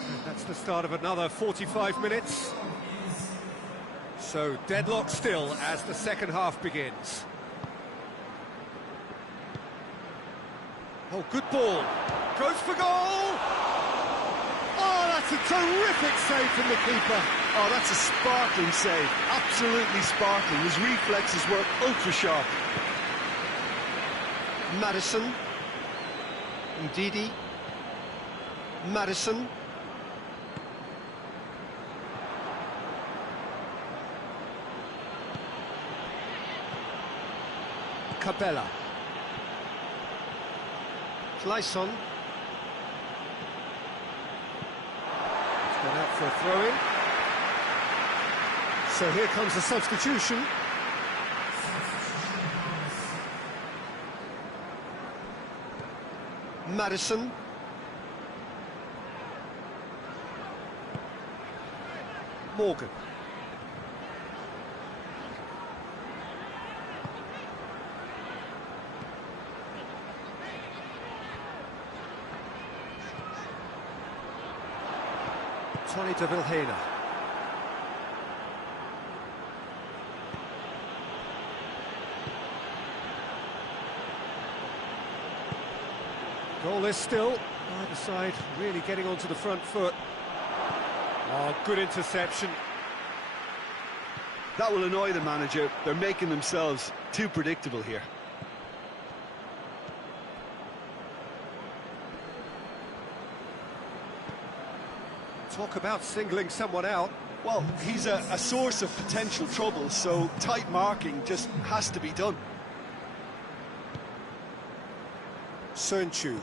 And that's the start of another 45 minutes. So deadlock still as the second half begins. Oh, good ball. Goes for goal! Oh, that's a terrific save from the keeper. Oh, that's a sparkling save. Absolutely sparkling. His reflexes were ultra-sharp. Madison. Ndidi. Madison. Capella. Leicester. It's gone out for a throw-in. So here comes the substitution. Madison. Morgan. Tony de Vilhena. Goal is still. Either side really getting onto the front foot. Oh, good interception. That will annoy the manager. They're making themselves too predictable here. Talk about singling someone out. Well, he's a source of potential trouble, so tight marking just has to be done. Sönchu.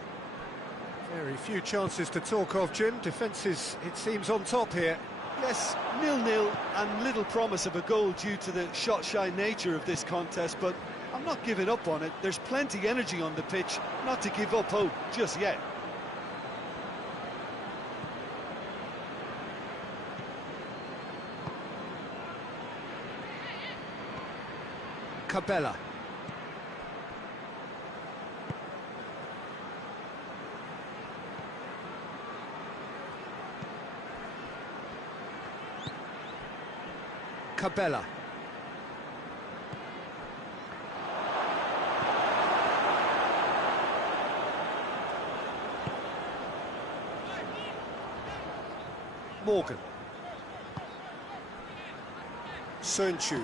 Very few chances to talk of, Jim. Defence is, it seems, on top here. Yes, 0-0 and little promise of a goal due to the shot-shy nature of this contest, but I'm not giving up on it. There's plenty energy on the pitch, not to give up hope just yet. Capella. Capella. Morgan. Sönchu.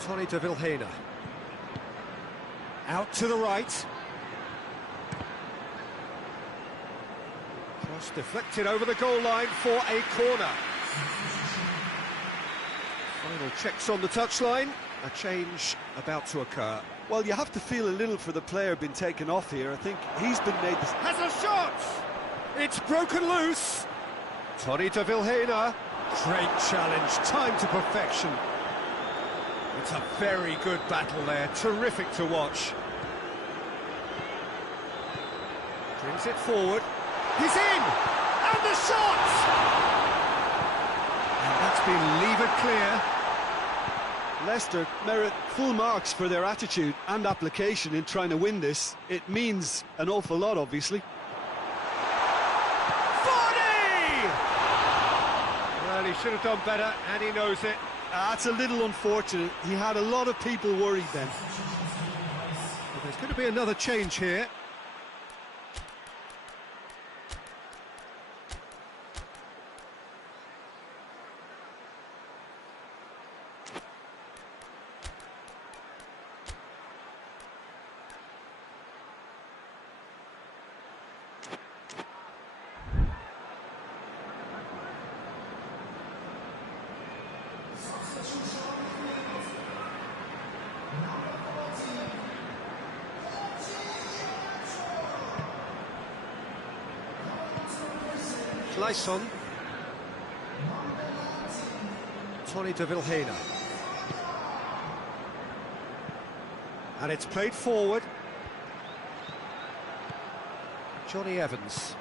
Tony de Vilhena. Out to the right. Cross deflected over the goal line for a corner. Final checks on the touchline. A change about to occur. Well, you have to feel a little for the player being taken off here. I think he's been made this... Has a shot! It's broken loose. Tony de Vilhena. Great challenge, time to perfection. It's a very good battle there, terrific to watch. Brings it forward. He's in! And the shot! And that's been levered clear. Leicester merit full marks for their attitude and application in trying to win this. It means an awful lot, obviously. Well, he should have done better, and he knows it. That's a little unfortunate. He had a lot of people worried then. Well, there's going to be another change here. Leicester. Tony de Vilhena. And it's played forward. Johnny Evans.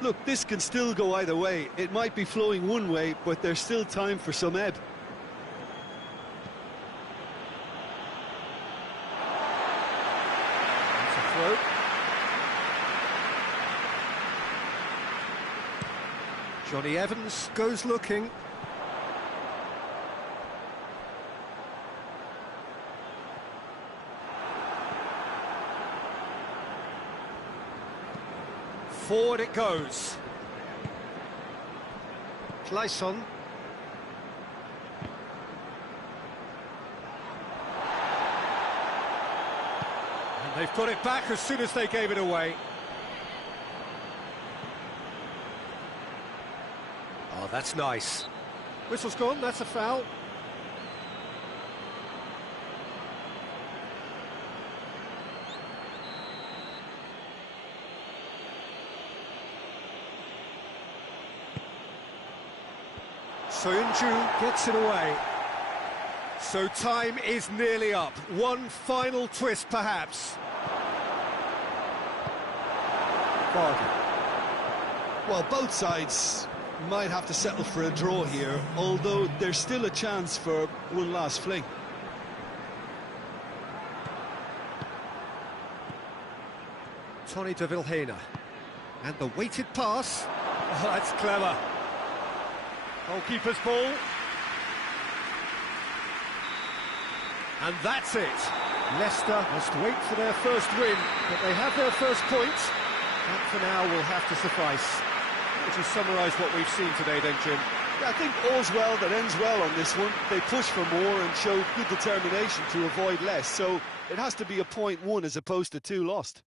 Look, this can still go either way. It might be flowing one way, but there's still time for some ebb. That's a throw. Johnny Evans goes looking. Forward it goes. Leicester. And they've got it back as soon as they gave it away. Oh, that's nice. Whistle's gone, that's a foul. Soyuncu gets it away. So time is nearly up. One final twist, perhaps. Vardy. Well, both sides might have to settle for a draw here, although there's still a chance for one last fling. Tony de Vilhena. And the weighted pass. Oh, that's clever. Goalkeeper's ball. And that's it. Leicester must wait for their first win, but they have their first point. That for now will have to suffice. Which is summarise what we've seen today then, Jim. Yeah, I think all's well that ends well on this one. They pushed for more and showed good determination to avoid less, so it has to be a point won as opposed to two lost.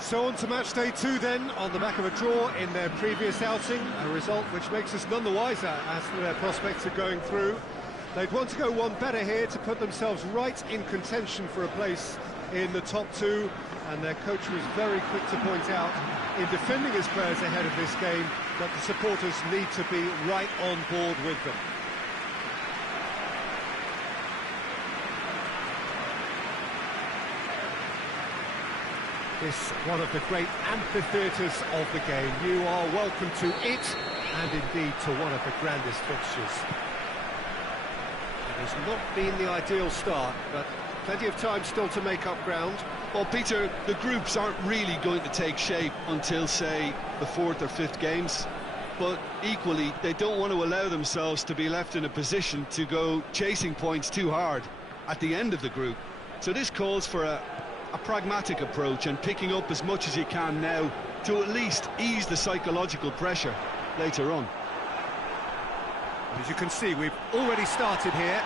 So on to match day 2 then, on the back of a draw in their previous outing, a result which makes us none the wiser as to their prospects of going through. They'd want to go one better here to put themselves right in contention for a place in the top 2, and their coach was very quick to point out in defending his players ahead of this game that the supporters need to be right on board with them. This one of the great amphitheatres of the game. You are welcome to it, and indeed to one of the grandest fixtures. It has not been the ideal start, but plenty of time still to make up ground. Well, Peter, the groups aren't really going to take shape until, say, the 4th or 5th games. but equally they don't want to allow themselves to be left in a position to go chasing points too hard at the end of the group. So this calls for a pragmatic approach and picking up as much as you can now to at least ease the psychological pressure later on. As you can see, we've already started here.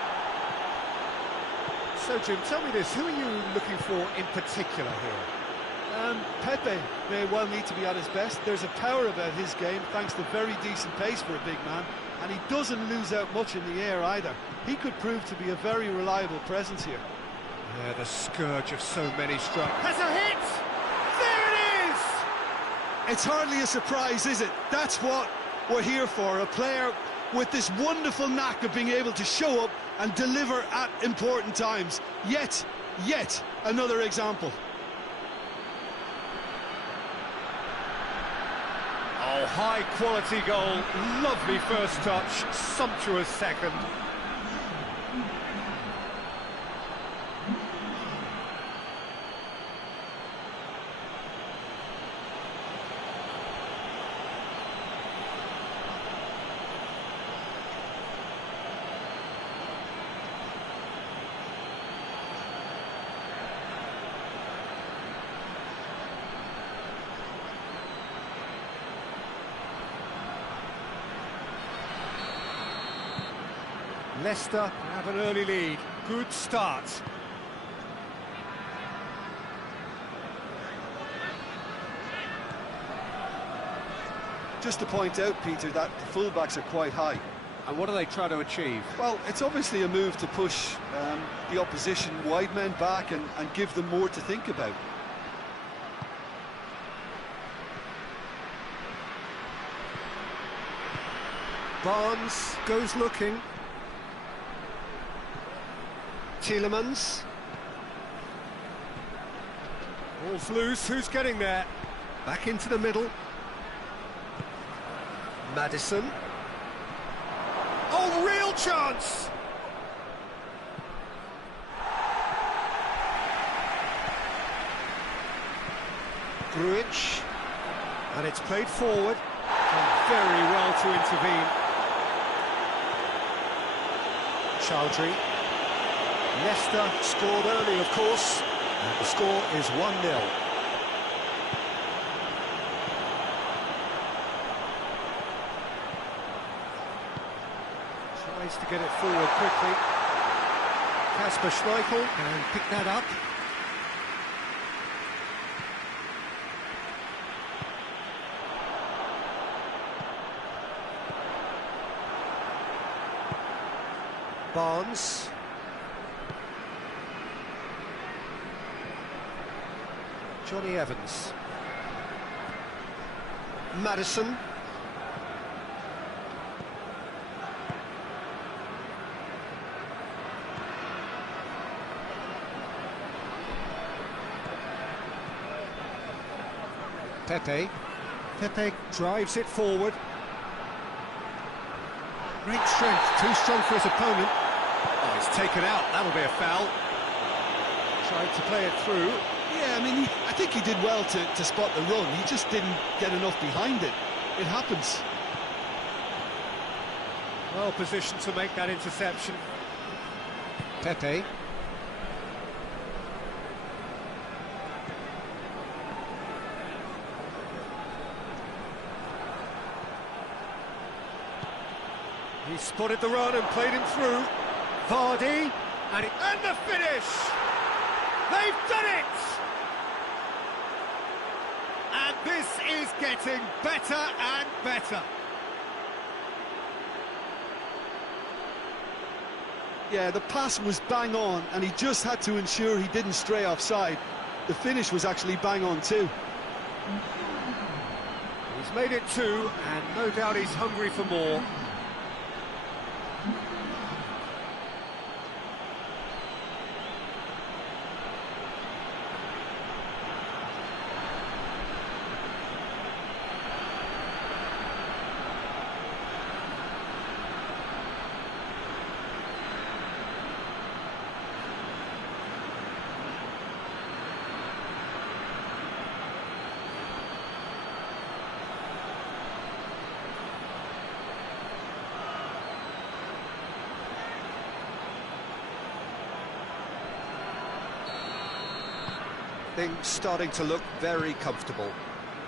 So, Jim, tell me this, who are you looking for in particular here? Pepe may well need to be at his best. There's a power about his game, thanks to very decent pace for a big man, and he doesn't lose out much in the air either. He could prove to be a very reliable presence here. Yeah, the scourge of so many strikes. Has a hit! There it is! It's hardly a surprise, is it? That's what we're here for, a player with this wonderful knack of being able to show up and deliver at important times. Yet another example. Oh, high-quality goal, lovely first touch, sumptuous second. Leicester have an early lead. Good start. Just to point out, Peter, that the fullbacks are quite high. And what are they trying to achieve? Well, it's obviously a move to push the opposition wide men back and give them more to think about. Barnes goes looking. Tielemans. Ball's loose, who's getting there? Back into the middle. Maddison. Oh, real chance! Grujic. And it's played forward. And very well to intervene. Chowdhury. Leicester scored early, of course, and the score is 1-0. Tries to get it forward quickly. Kasper Schmeichel can pick that up. Barnes. Johnny Evans. Maddison. Pepe. Pepe drives it forward. Great strength, too strong for his opponent. Oh, it's taken out, that'll be a foul. Tried to play it through. Yeah, I mean, I think he did well to spot the run. He just didn't get enough behind it. It happens. Well positioned to make that interception. Pepe. He spotted the run and played him through. Vardy, and the finish! They've done it! And this is getting better and better. Yeah, the pass was bang on, and he just had to ensure he didn't stray offside. The finish was actually bang on too. He's made it 2, and no doubt he's hungry for more. Things starting to look very comfortable.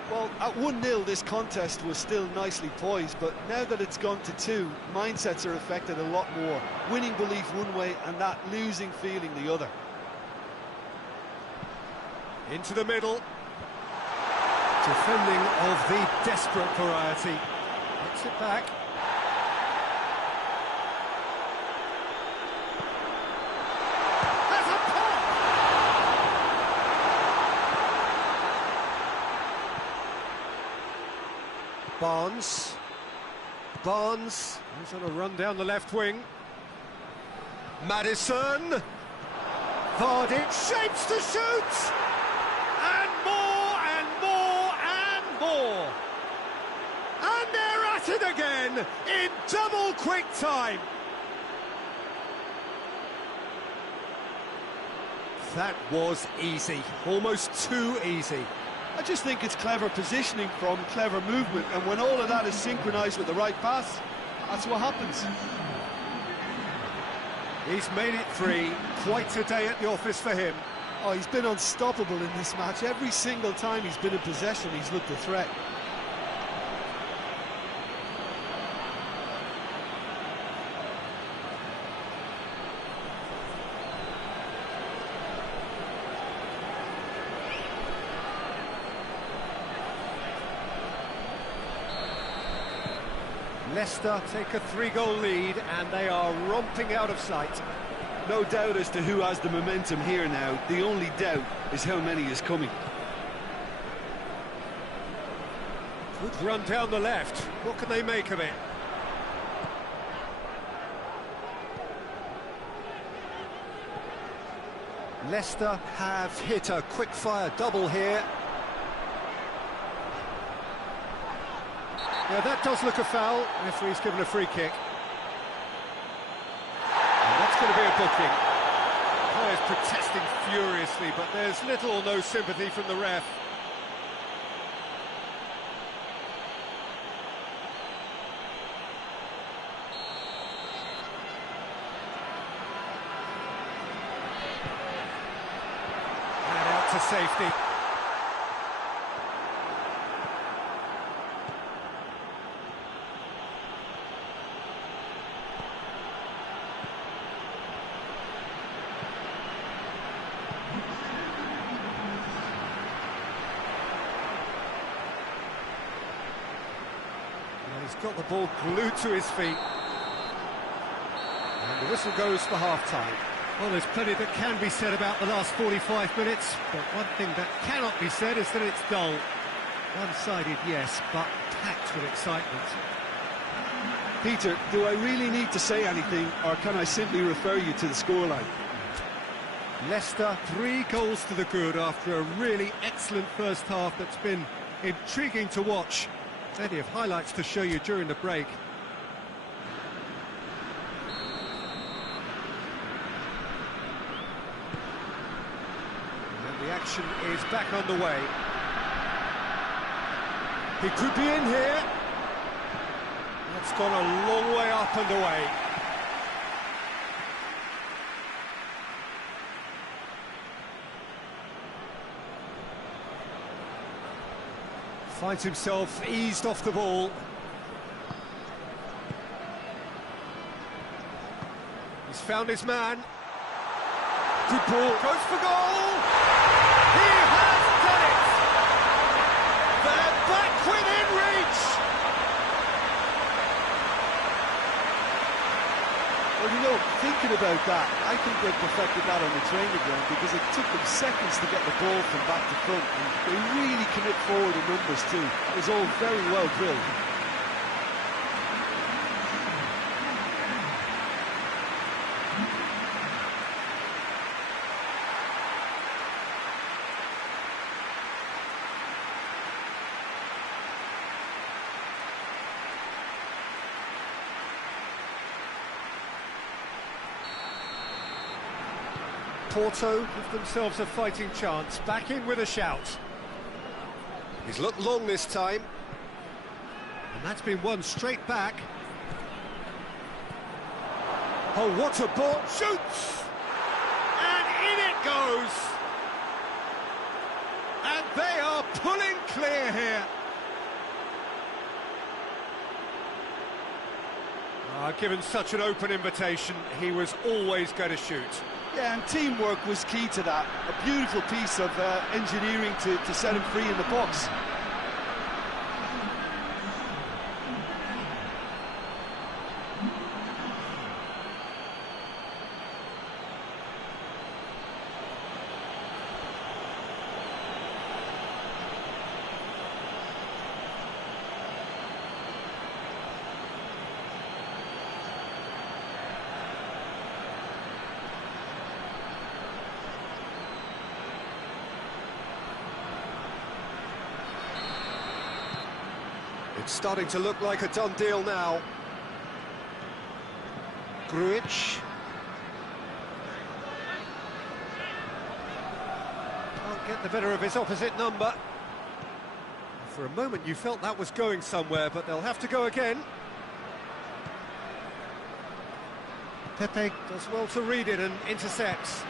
Well, at 1-0 this contest was still nicely poised, but now that it's gone to 2, mindsets are affected a lot more. Winning belief one way and that losing feeling the other. Into the middle. Defending of the desperate variety. Gets it back. Has a pop! Barnes. He's on a run down the left wing. Maddison. Vardic shapes to shoot! And more, and more, and more! And they're at it again, in double quick time! That was easy, almost too easy. I just think it's clever positioning from clever movement, and when all of that is synchronised with the right pass, that's what happens. He's made it 3, quite a day at the office for him. Oh, he's been unstoppable in this match. Every single time he's been in possession, he's looked a threat. Leicester take a 3-goal lead and they are romping out of sight. No doubt as to who has the momentum here now. The only doubt is how many is coming. Good run down the left. What can they make of it? Leicester have hit a quick-fire double here. Yeah, that does look a foul. Referee's given a free kick. And that's going to be a booking. Players protesting furiously, but there's little or no sympathy from the ref. And out to safety. He's got the ball glued to his feet. And the whistle goes for half-time. Well, there's plenty that can be said about the last 45 minutes, but one thing that cannot be said is that it's dull. One-sided, yes, but packed with excitement. Peter, do I really need to say anything, or can I simply refer you to the scoreline? Leicester, 3 goals to the good after a really excellent first half that's been intriguing to watch. Plenty of highlights to show you during the break. And the action is back underway. He could be in here. That's gone a long way up and away. Finds himself eased off the ball. He's found his man. Good ball. Goes for goal. He has done it. They're back within reach. Well, you know, thinking about that, I think they perfected that on the training ground because it took them seconds to get the ball from back to front, and they really commit forward in numbers too. It was all very well drilled. Porto give themselves a fighting chance, back in with a shout. He's looked long this time. And that's been won straight back. Oh, what a ball! Shoots! And in it goes! pulling clear here. Given such an open invitation, he was always going to shoot. Yeah, and teamwork was key to that. A beautiful piece of engineering to set him free in the box. It's starting to look like a done deal now. Grujic. Can't get the better of his opposite number. For a moment you felt that was going somewhere, but they'll have to go again. Pepe does well to read it and intercepts.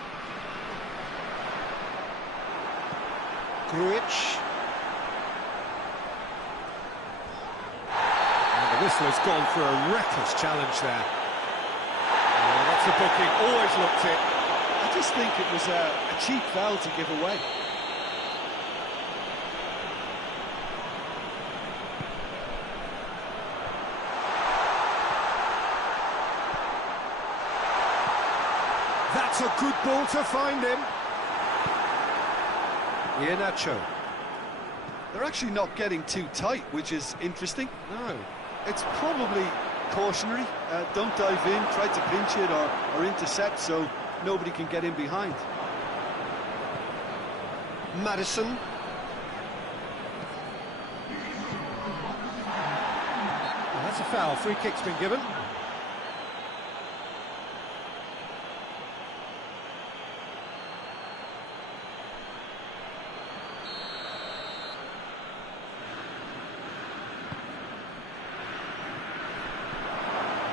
Grujic. The whistle has gone for a reckless challenge there. Oh, that's a booking, always looked it. I just think it was a cheap foul to give away. That's a good ball to find him. Iheanacho. They're actually not getting too tight, which is interesting. No. It's probably cautionary. Don't dive in, try to pinch it or intercept so nobody can get in behind. Maddison. Well, that's a foul. Free kick's been given.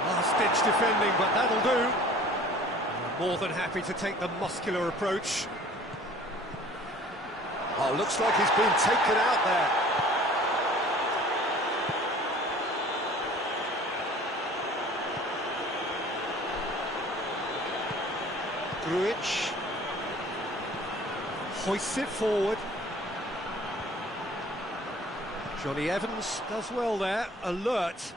Last-ditch defending, but that'll do. More than happy to take the muscular approach. Oh, looks like he's been taken out there. Grujic. Hoists it forward. Johnny Evans does well there, alert.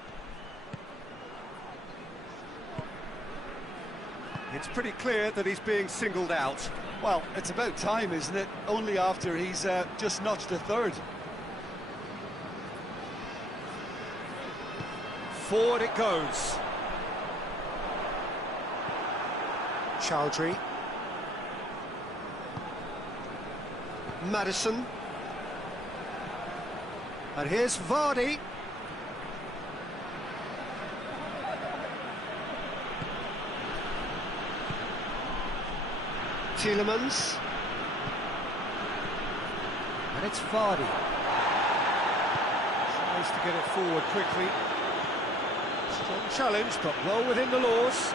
It's pretty clear that he's being singled out. Well, it's about time, isn't it? Only after he's just notched a third. Forward it goes. Chowdhury. Maddison. And here's Vardy. Tielemans. And it's Vardy. Tries to get it forward quickly. Strong challenge, but well within the laws.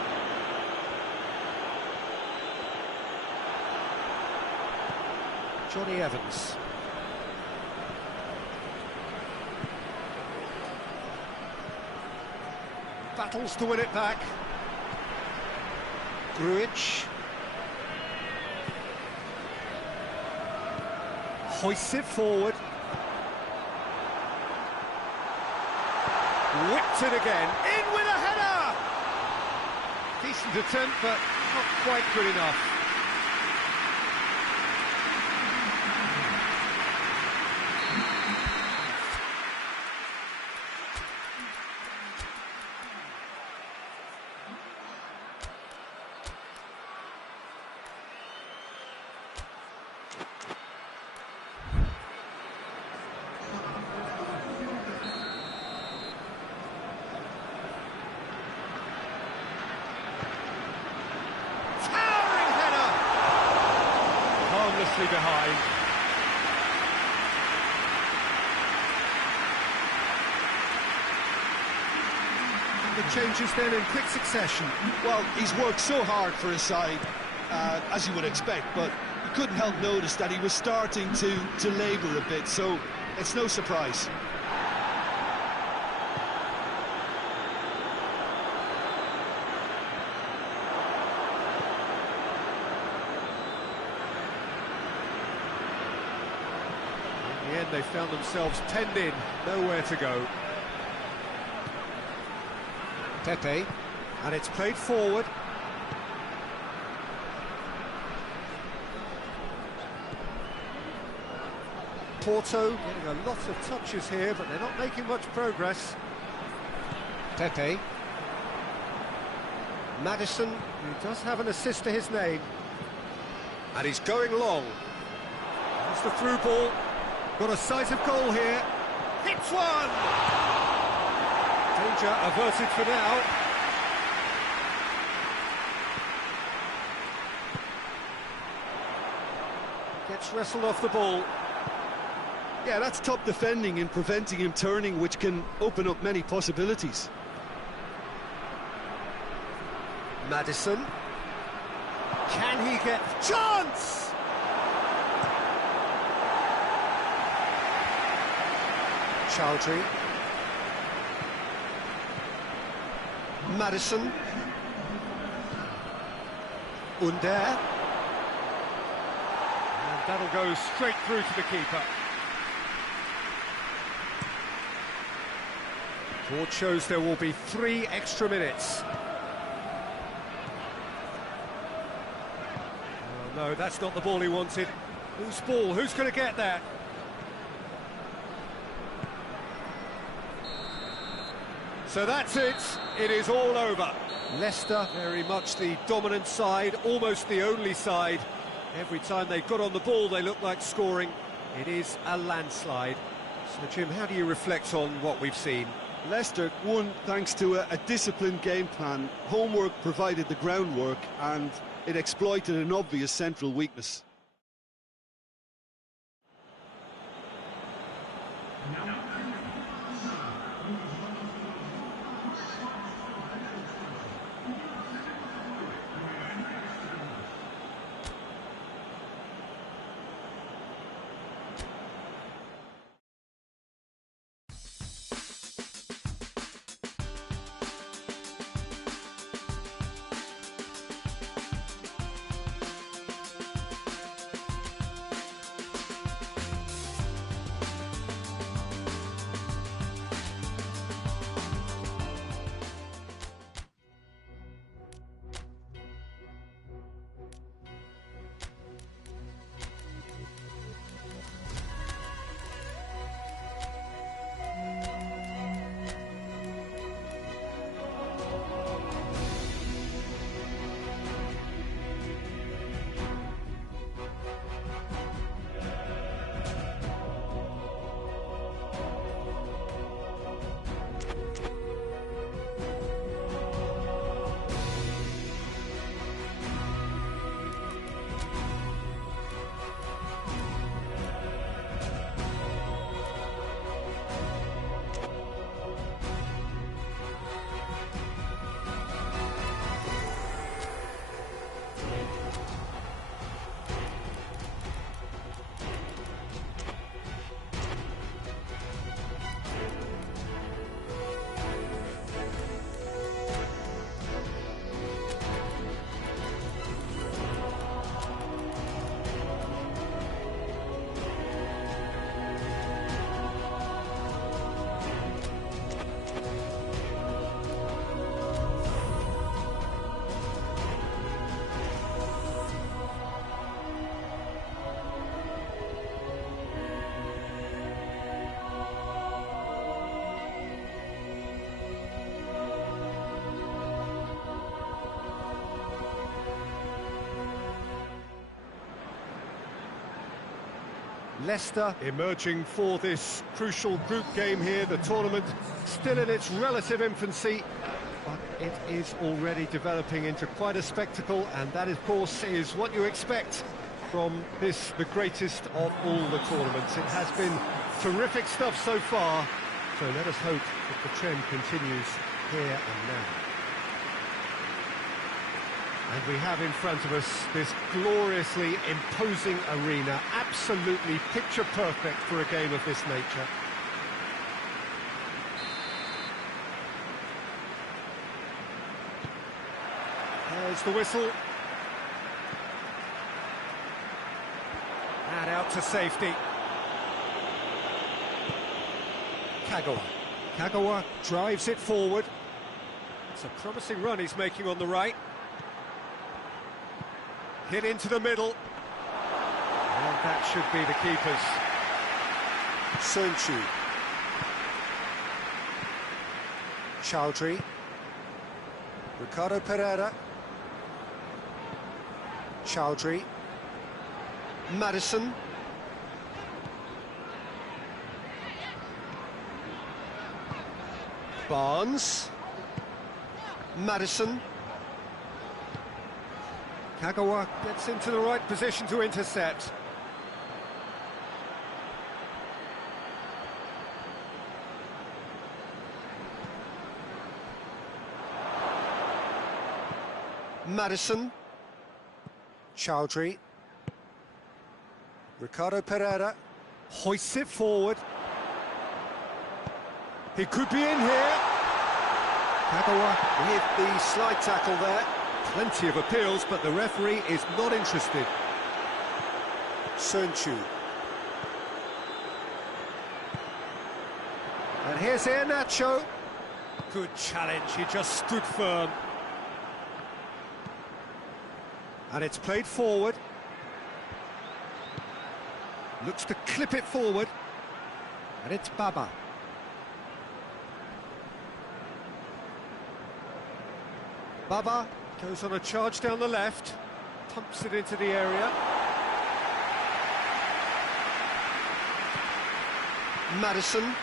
Johnny Evans. Battles to win it back. Grujic. Hoists it forward. Whipped it again. In with a header! Decent attempt, but not quite good enough. Behind. The changes then in quick succession. Well, he's worked so hard for his side, as you would expect, but you couldn't help notice that he was starting to labour a bit, so it's no surprise. In the end, they found themselves penned in, nowhere to go. Pepe, and it's played forward. Porto getting a lot of touches here, but they're not making much progress. Pepe. Maddison, who does have an assist to his name. And he's going long. That's the through ball. Got a sight of goal here. Hits one! Danger averted for now. Gets wrestled off the ball. Yeah, that's top defending and preventing him turning, which can open up many possibilities. Maddison. Can he get... Chance! Chowdhury. Maddison. Under. And that'll go straight through to the keeper. Board shows there will be 3 extra minutes. Oh, no, that's not the ball he wanted. Whose ball? Who's going to get that? So that's it. It is all over. Leicester, very much the dominant side, almost the only side. Every time they got on the ball, they looked like scoring. It is a landslide. So, Jim, how do you reflect on what we've seen? Leicester won thanks to a disciplined game plan. Homework provided the groundwork, and it exploited an obvious central weakness. Leicester emerging for this crucial group game here. The tournament still in its relative infancy, but it is already developing into quite a spectacle, and that, of course, is what you expect from this, the greatest of all the tournaments. It has been terrific stuff so far, so let us hope that the trend continues here and now. And we have in front of us this gloriously imposing arena, absolutely picture perfect for a game of this nature. There's the whistle. And out to safety. Kagawa drives it forward. It's a promising run he's making on the right. Hit into the middle. And that should be the keeper's. Sonchu. Chowdhury. Ricardo Pereira. Chowdhury. Madison. Barnes. Madison. Kagawa gets into the right position to intercept. Madison. Chowdhury. Ricardo Pereira. Hoists it forward. He could be in here. Kagawa with the slide tackle there. Plenty of appeals, but the referee is not interested. Sonchu. And here's Iheanacho. Good challenge, he just stood firm. And it's played forward. Looks to clip it forward. And it's Baba. Baba goes on a charge down the left, pumps it into the area. Madison.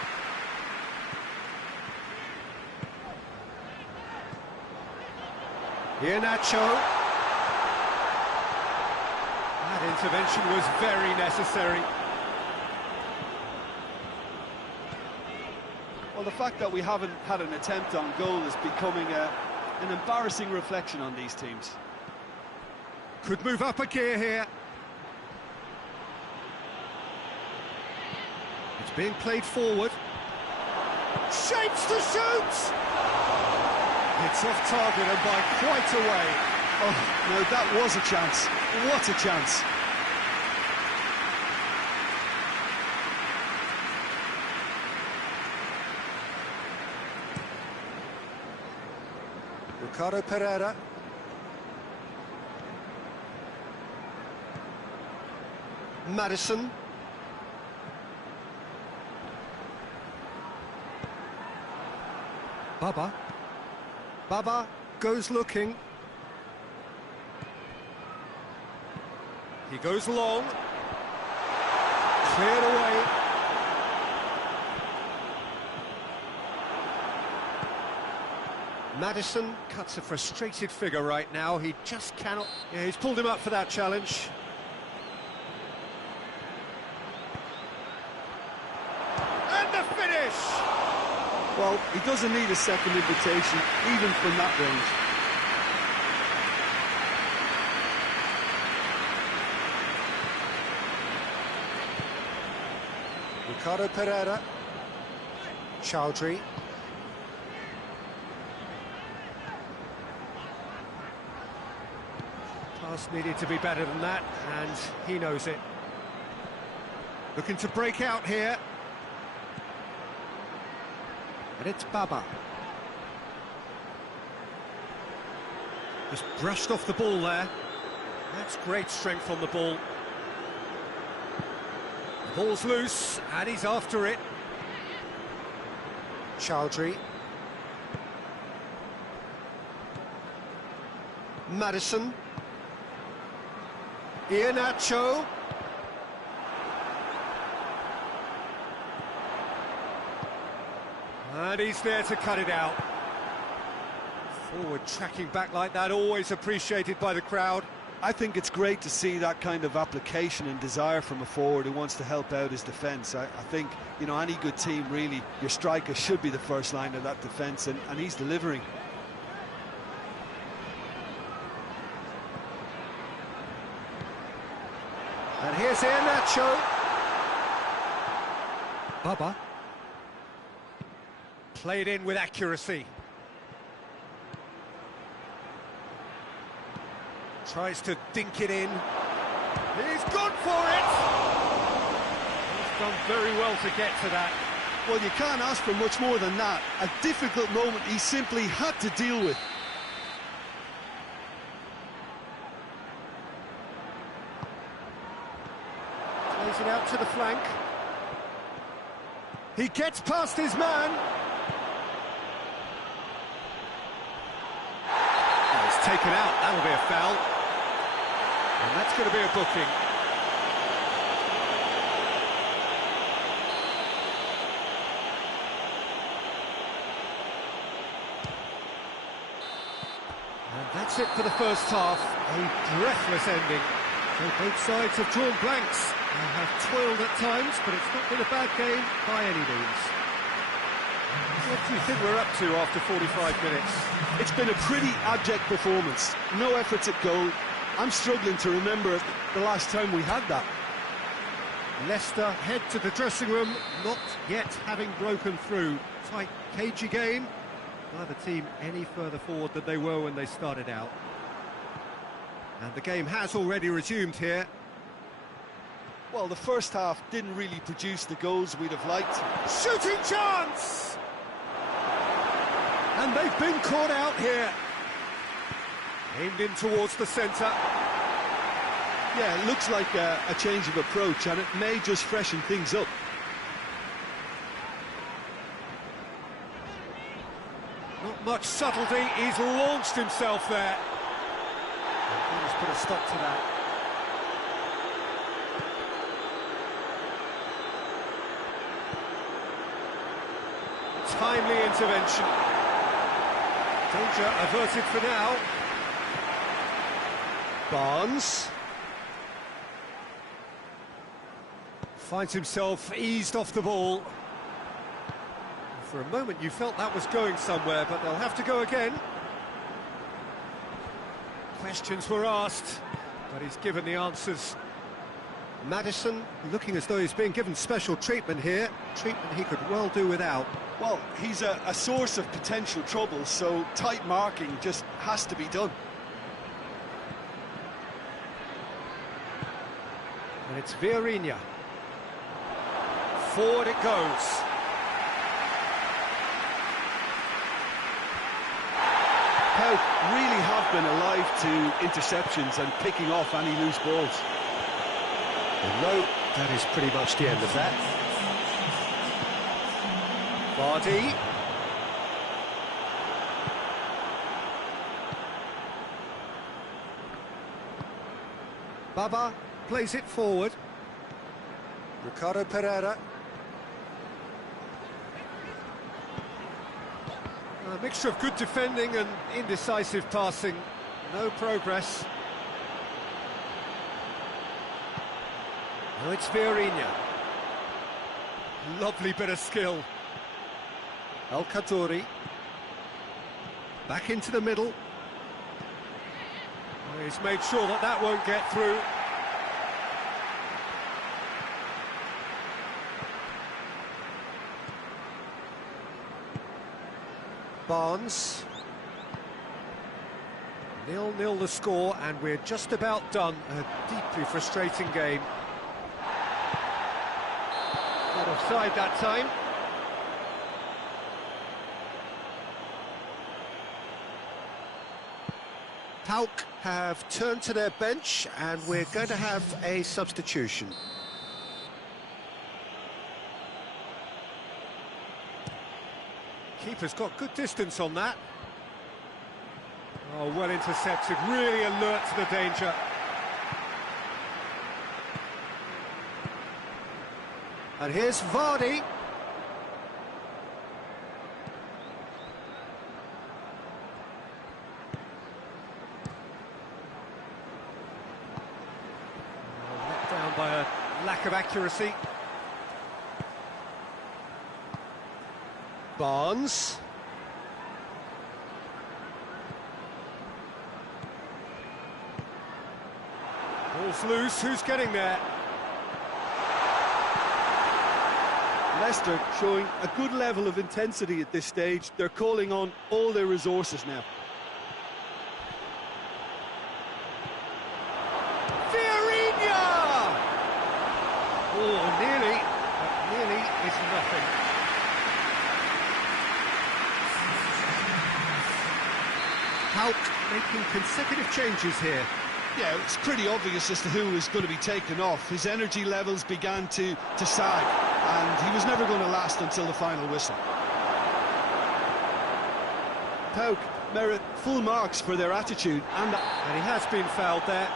Iheanacho. That intervention was very necessary. Well, the fact that we haven't had an attempt on goal is becoming an embarrassing reflection on these teams. Could move up a gear here. It's being played forward. Shapes to shoot! It's off target and by quite a way. Oh, no, that was a chance. What a chance. Ricardo Pereira. Madison. Baba goes looking. He goes long. Cleared away. Madison cuts a frustrated figure right now. He just cannot... Yeah, he's pulled him up for that challenge. And the finish! Well, he doesn't need a second invitation, even from that range. Ricardo Pereira. Chowdhury. Pass needed to be better than that, and he knows it. Looking to break out here. And it's Baba. Just brushed off the ball there. That's great strength on the ball. The ball's loose, and he's after it. Chowdhury. Madison. Iheanacho. And he's there to cut it out. Forward tracking back like that, always appreciated by the crowd. I think it's great to see that kind of application and desire from a forward who wants to help out his defence. I think, you know, any good team, really, your striker should be the first line of that defence, and he's delivering. Here's Iheanacho. Baba. Played in with accuracy. Tries to dink it in. He's gone for it! He's done very well to get to that. Well, you can't ask for much more than that. A difficult moment he simply had to deal with. Plays it out to the flank. He gets past his man. Oh, it's taken out. That'll be a foul. And that's going to be a booking. And that's it for the first half. A breathless ending. So both sides have drawn blanks. They have toiled at times, but it's not been a bad game by any means. What do you think we're up to after 45 minutes? It's been a pretty abject performance. No efforts at goal. I'm struggling to remember the last time we had that. Leicester head to the dressing room, not yet having broken through. Tight, cagey game. Neither team any further forward than they were when they started out. And the game has already resumed here. Well, the first half didn't really produce the goals we'd have liked. Shooting chance! And they've been caught out here. Aimed in towards the centre. Yeah, it looks like a change of approach, and it may just freshen things up. Not much subtlety, he's launched himself there. And he's put a stop to that. Timely intervention. Danger averted for now. Barnes. Finds himself eased off the ball. For a moment you felt that was going somewhere, but they'll have to go again. Questions were asked, but he's given the answers. Maddison looking as though he's being given special treatment here. Treatment he could well do without. Well, he's a source of potential trouble, so tight marking just has to be done. And it's Vieirinha. Forward it goes. Pout really have been alive to interceptions and picking off any loose balls. And no, that is pretty much the end of that. Vardy. Baba plays it forward. Ricardo Pereira. A mixture of good defending and indecisive passing. No progress. Now it's Vieirinha. Lovely bit of skill. El Kaddouri. Back into the middle. Oh, he's made sure that that won't get through. Barnes. 0-0 the score, and we're just about done. A deeply frustrating game. Not offside that time. PAOK have turned to their bench, and we're going to have a substitution. Keeper's got good distance on that. Oh, well intercepted, really alert to the danger. And here's Vardy. Let down by a lack of accuracy. Barnes. Ball's loose, who's getting there? Leicester showing a good level of intensity at this stage. They're calling on all their resources now. Oh, nearly, but nearly is nothing. Hauk making consecutive changes here. Yeah, it's pretty obvious as to who is going to be taken off. His energy levels began to sag, and he was never going to last until the final whistle. Hauk merit full marks for their attitude, and he has been fouled there.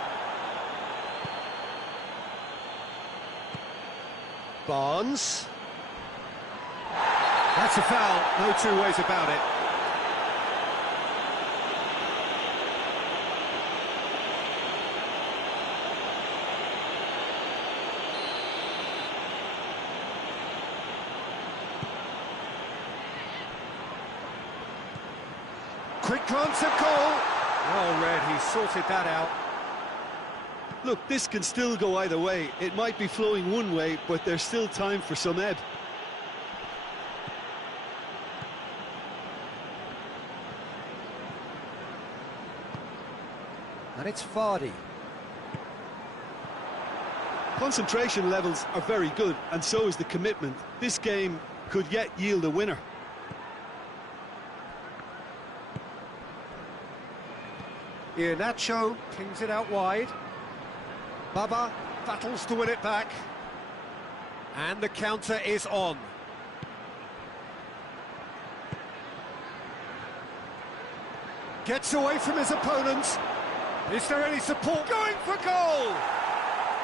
Barnes. That's a foul, no two ways about it. Quick glance at goal. Well read, he sorted that out. Look, this can still go either way. It might be flowing one way, but there's still time for some ebb. And it's Vardy. Concentration levels are very good, and so is the commitment. This game could yet yield a winner. Iheanacho pings it out wide. Baba battles to win it back. And the counter is on. Gets away from his opponent. Is there any support? Going for goal!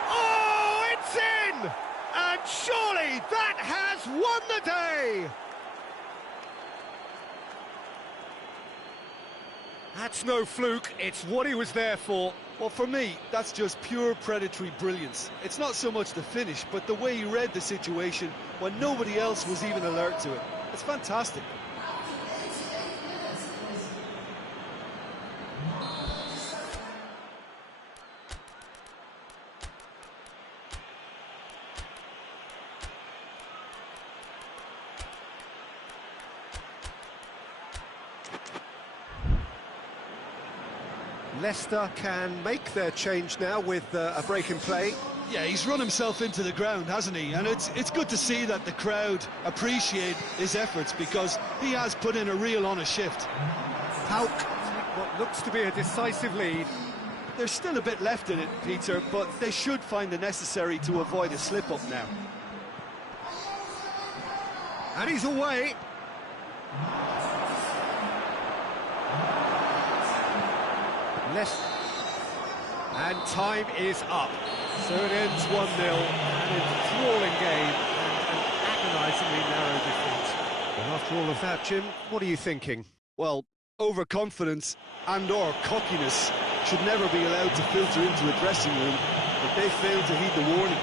Oh, it's in! And surely that has won the day! That's no fluke, it's what he was there for. Well, for me, that's just pure predatory brilliance. It's not so much the finish, but the way he read the situation when nobody else was even alert to it. It's fantastic. Leicester can make their change now with a break in play. Yeah, he's run himself into the ground, hasn't he? And it's good to see that the crowd appreciate his efforts, because he has put in a real honest shift. Hauk take what looks to be a decisive lead. There's still a bit left in it, Peter, but they should find the necessary to avoid a slip-up now. And he's away. And time is up. So it ends 1-0, an enthralling game and an agonisingly narrow defeat. And after all of that, Jim, what are you thinking? Well, overconfidence and/or cockiness should never be allowed to filter into a dressing room, but they failed to heed the warning.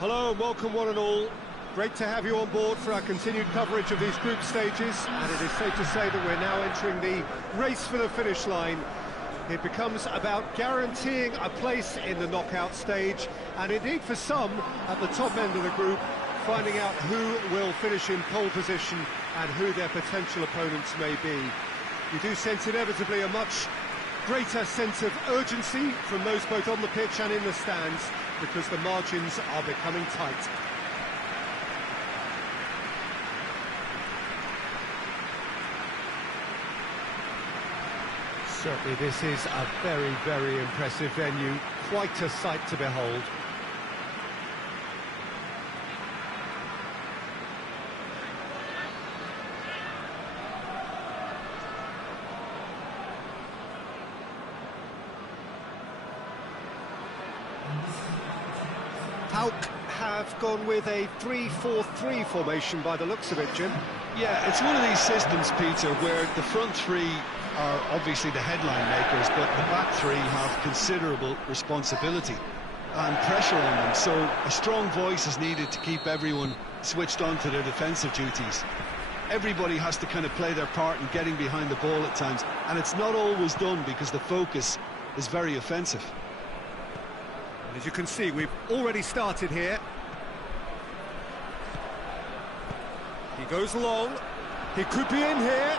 Hello and welcome one and all. Great to have you on board for our continued coverage of these group stages, and it is safe to say that we're now entering the race for the finish line. It becomes about guaranteeing a place in the knockout stage, and indeed for some at the top end of the group, finding out who will finish in pole position and who their potential opponents may be. You do sense inevitably a much greater sense of urgency from those both on the pitch and in the stands, because the margins are becoming tight. Certainly this is a very, very impressive venue, quite a sight to behold. Pauk have gone with a 3-4-3 formation by the looks of it, Jim. Yeah, it's one of these systems, Peter, where the front three are obviously the headline makers, but the back three have considerable responsibility and pressure on them, so a strong voice is needed to keep everyone switched on to their defensive duties. Everybody has to kind of play their part in getting behind the ball at times, and it's not always done because the focus is very offensive. And as you can see, we've already started here. He goes long, he could be in here.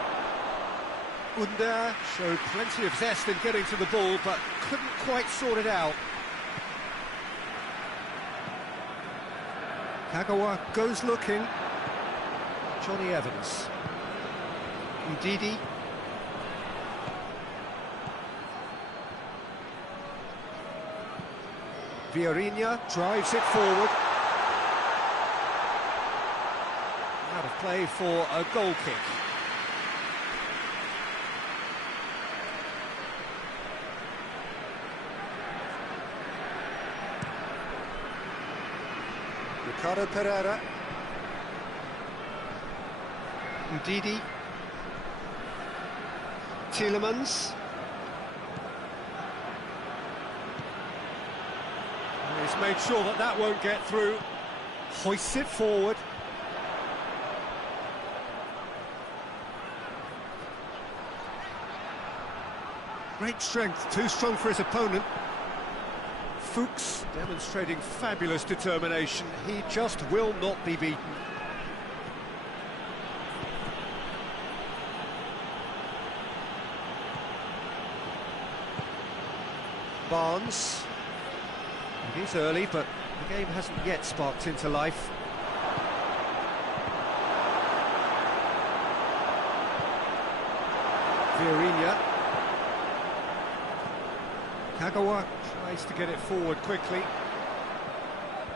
Under showed plenty of zest in getting to the ball, but couldn't quite sort it out. Kagawa goes looking. Johnny Evans. Ndidi. Vieirinha drives it forward. Out of play for a goal kick. Ricardo Pereira. Ndidi. Tielemans. He's made sure that that won't get through. Hoists it forward. Great strength, too strong for his opponent. Fuchs demonstrating fabulous determination. He just will not be beaten. Barnes. It is early, but the game hasn't yet sparked into life. Vieirinha. Kagawa tries to get it forward quickly.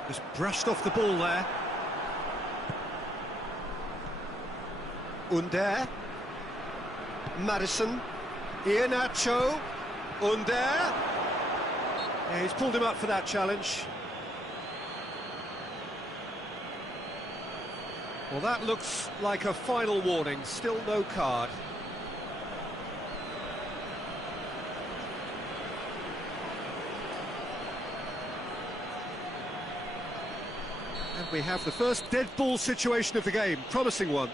Just brushed off the ball there. Under. Madison. Iheanacho. Under. Yeah, he's pulled him up for that challenge. Well, that looks like a final warning. Still no card. And we have the first dead ball situation of the game. Promising one.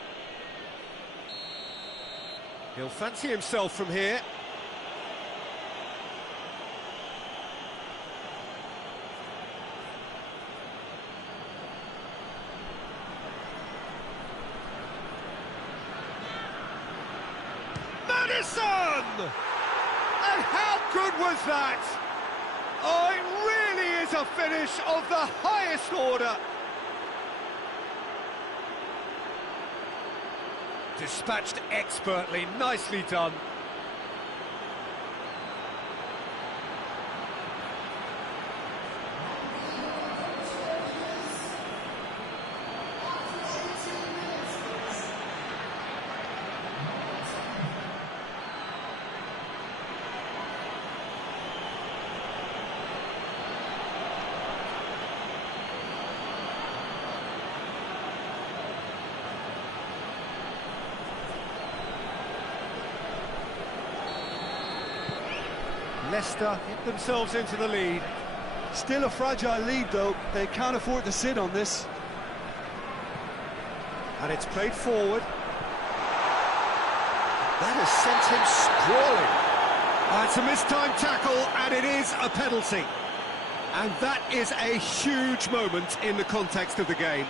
He'll fancy himself from here. And how good was that? Oh, it really is a finish of the highest order. Dispatched expertly, nicely done. Leicester hit themselves into the lead. Still a fragile lead, though. They can't afford to sit on this. And it's played forward. That has sent him sprawling. It's a mistimed tackle, and it is a penalty. And that is a huge moment in the context of the game.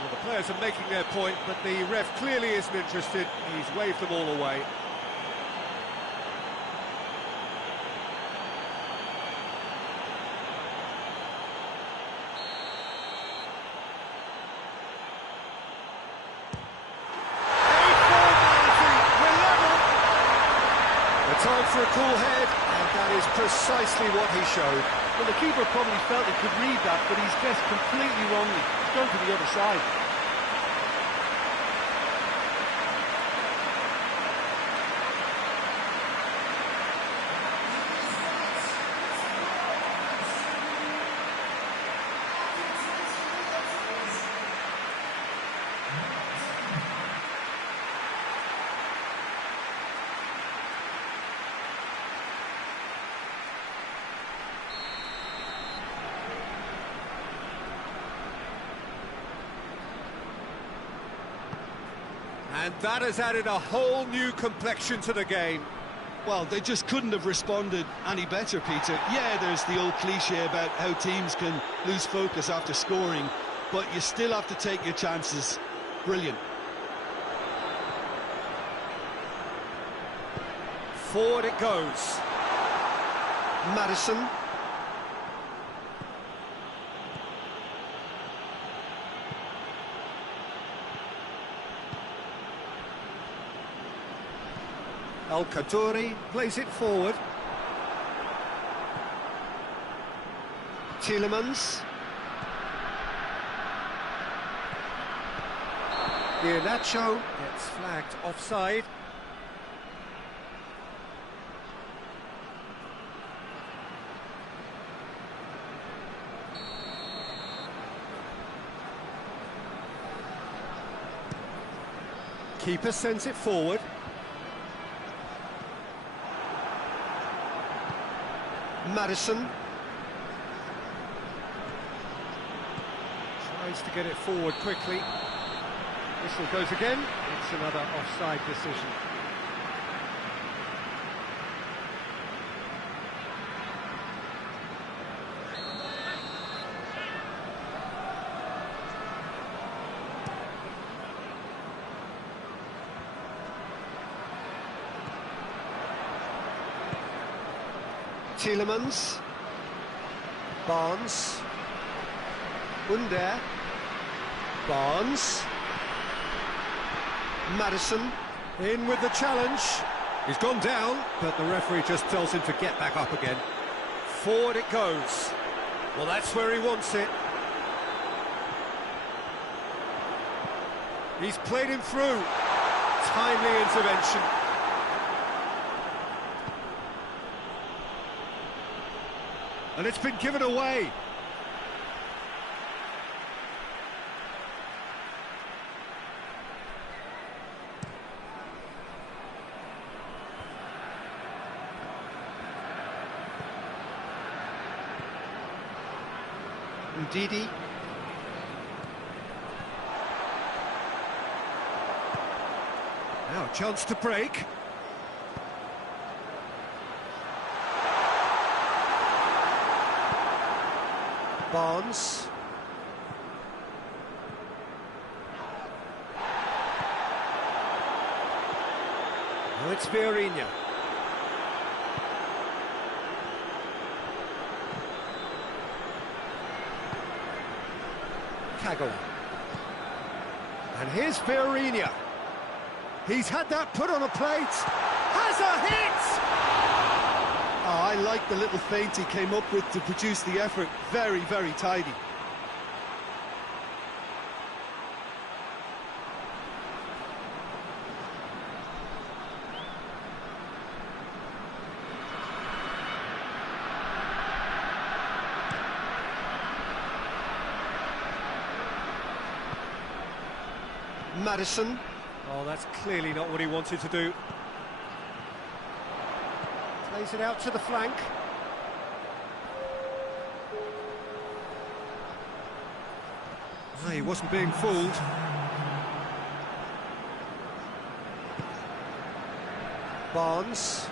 Well, the players are making their point, but the ref clearly isn't interested. He's waved them all away. Time for a cool head, and that is precisely what he showed. Well, the keeper probably felt he could read that, but he's guessed completely wrongly. He's gone to the other side. And that has added a whole new complexion to the game. Well, they just couldn't have responded any better, Peter. Yeah, there's the old cliche about how teams can lose focus after scoring, but you still have to take your chances. Brilliant. Forward it goes. Maddison. El Kaddouri plays it forward. Tielemans. Iheanacho gets flagged offside. Keeper sends it forward. Maddison tries to get it forward quickly. Whistle goes again. It's another offside decision. Tielemans, Barnes, Under, Barnes, Maddison, in with the challenge. He's gone down, but the referee just tells him to get back up again. Forward it goes. Well, that's where he wants it. He's played him through. Timely intervention. And it's been given away. Ndidi. Now a chance to break. Barnes. Now it's Vieirinha. Kagawa. And here's Vieirinha. He's had that put on a plate. Has a hit! Oh, I like the little feint he came up with to produce the effort. Very, very tidy. Maddison. Oh, that's clearly not what he wanted to do. Plays it out to the flank. He wasn't being fooled. Barnes.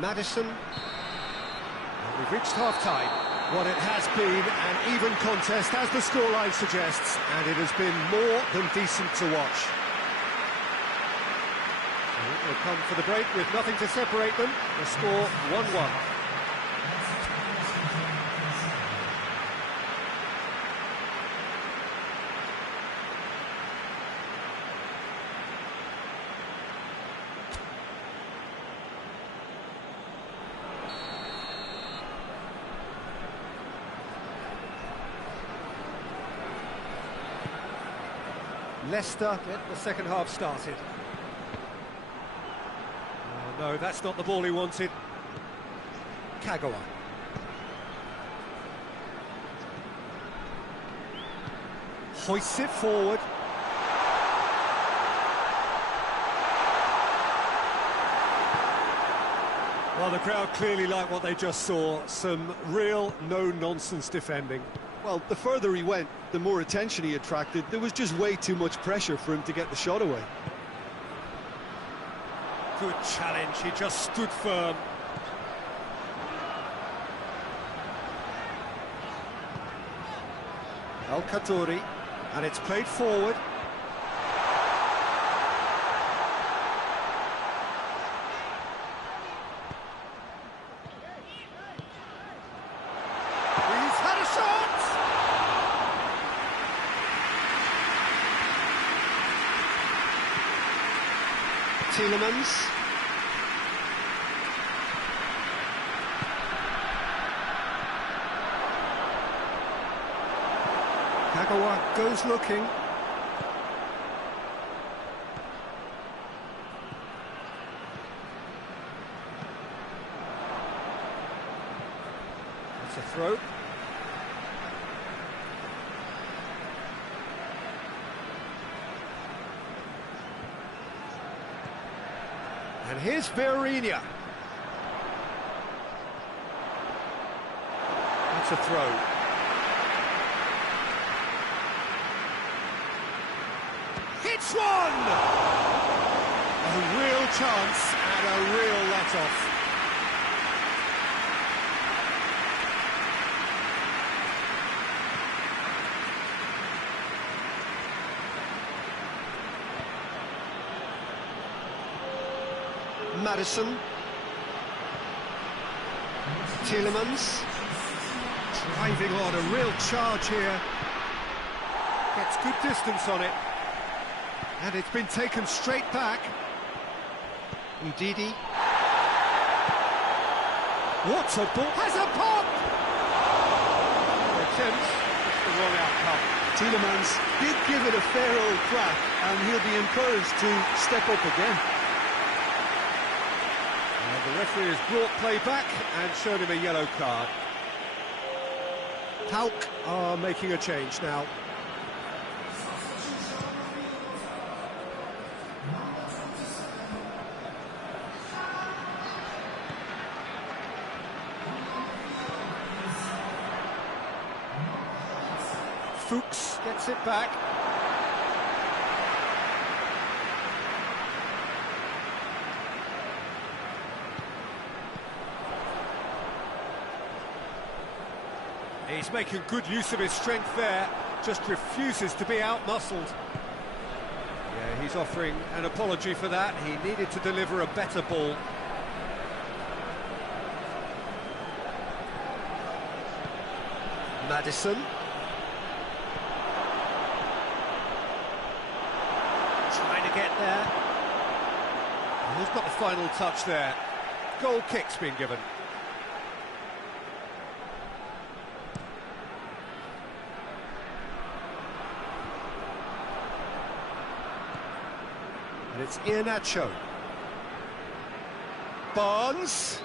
Maddison. And we've reached half-time. What it has been an even contest, as the scoreline suggests, and it has been more than decent to watch. They'll come for the break with nothing to separate them. The score 1-1. Leicester get the second half started. Oh, no, that's not the ball he wanted. Kagawa. Hoists it forward. Well, the crowd clearly like what they just saw. Some real no-nonsense defending. Well, the further he went, the more attention he attracted. There was just way too much pressure for him to get the shot away. Good challenge, he just stood firm. El Khadouri, and it's played forward. He's had a shot! Tielemans. Kagawa goes looking. It's a throw. And here's Verina. That's a throw. Hits one! A real chance and a real let-off. Maddison. Tielemans. Driving on, a real charge here. Gets good distance on it. And it's been taken straight back. Ndidi. What a ball! Has a pop! Attempt, just the wrong outcome. Tielemans did give it a fair old crack, and he'll be encouraged to step up again. And the referee has brought play back and shown him a yellow card. Pauk are making a change now. Fuchs gets it back. He's making good use of his strength there, just refuses to be out-muscled. Yeah, he's offering an apology for that. He needed to deliver a better ball. Maddison. Trying to get there. And who's got the final touch there? Goal kick's been given. And it's Iheanacho. Barnes.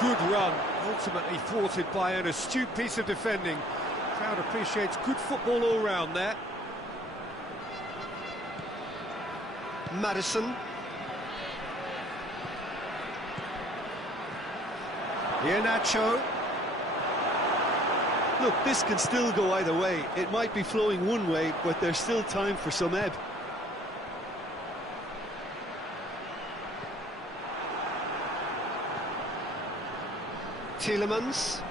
Good run, ultimately thwarted by an astute piece of defending. Crowd appreciates good football all round there. Maddison. Iheanacho. Look, this can still go either way. It might be flowing one way, but there's still time for some ebb. Tielemans.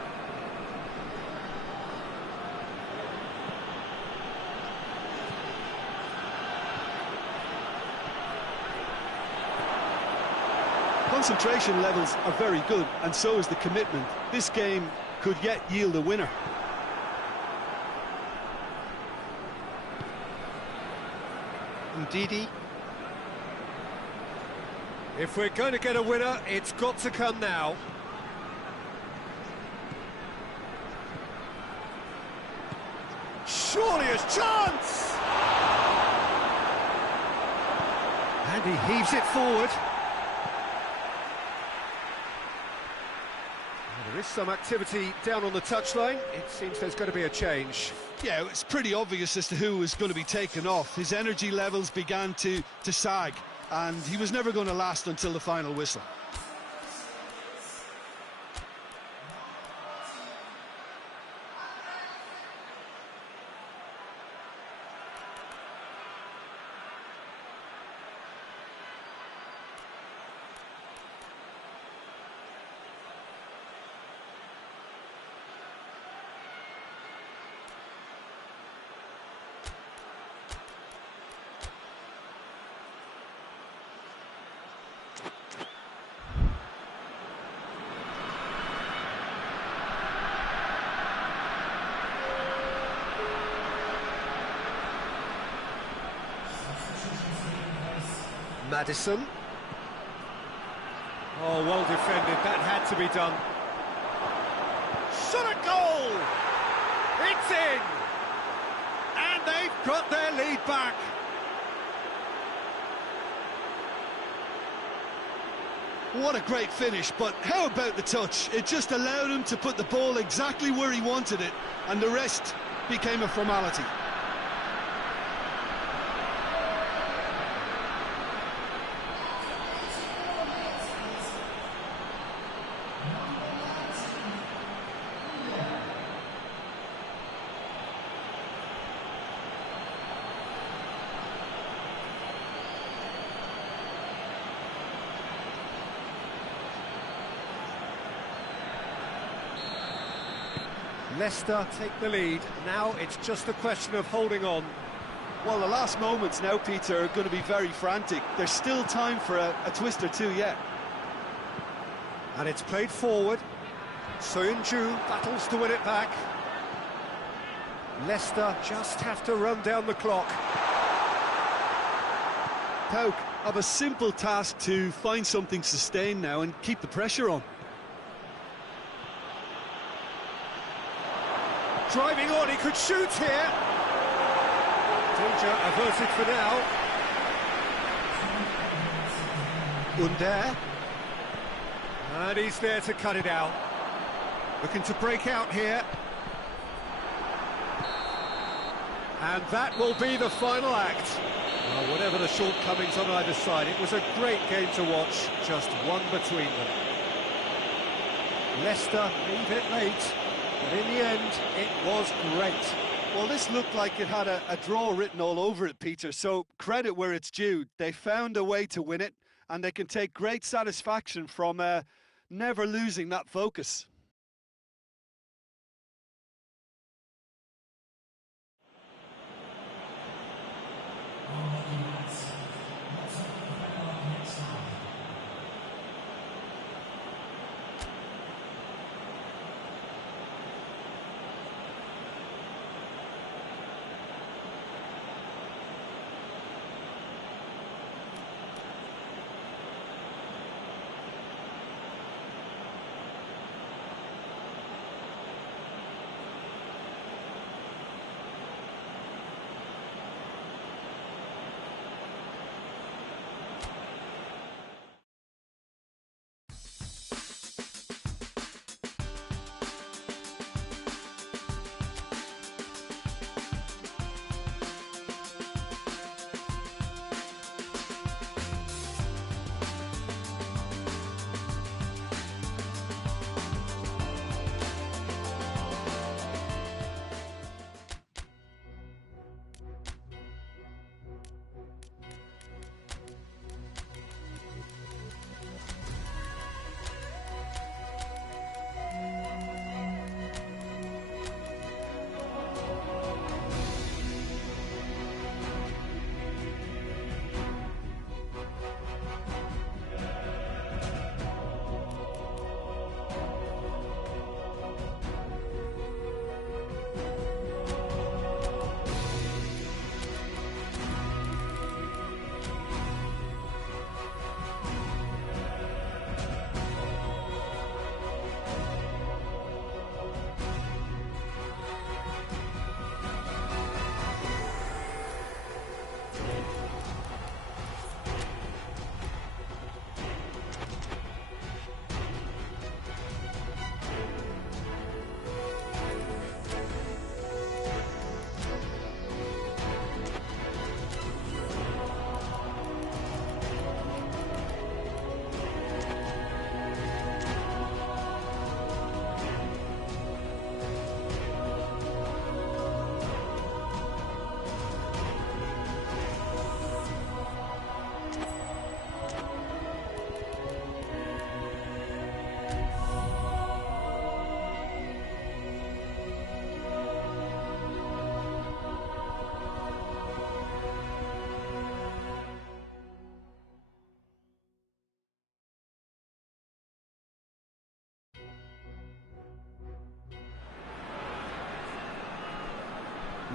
Concentration levels are very good, and so is the commitment. This game could yet yield a winner. Ndidi. If we're going to get a winner, it's got to come now. Surely a chance! And he heaves it forward. There is some activity down on the touchline. It seems there's going to be a change. Yeah, it's pretty obvious as to who was going to be taken off. His energy levels began to sag, and he was never going to last until the final whistle. Maddison. Oh, well defended. That had to be done. Shot a goal! It's in! And they've got their lead back. What a great finish, but how about the touch? It just allowed him to put the ball exactly where he wanted it, and the rest became a formality. Leicester take the lead. Now it's just a question of holding on. Well, the last moments now, Peter, are going to be very frantic. There's still time for a twist or two yet. And it's played forward. Soyuncu battles to win it back. Leicester just have to run down the clock. Pauk have a simple task to find something sustained now and keep the pressure on. Driving on, he could shoot here. Danger averted for now. Under. And he's there to cut it out. Looking to break out here. And that will be the final act. Well, whatever the shortcomings on either side, it was a great game to watch, just one between them. Leicester leave it late, but in the end, it was great. Well, this looked like it had a draw written all over it, Peter, so credit where it's due. They found a way to win it, and they can take great satisfaction from never losing that focus.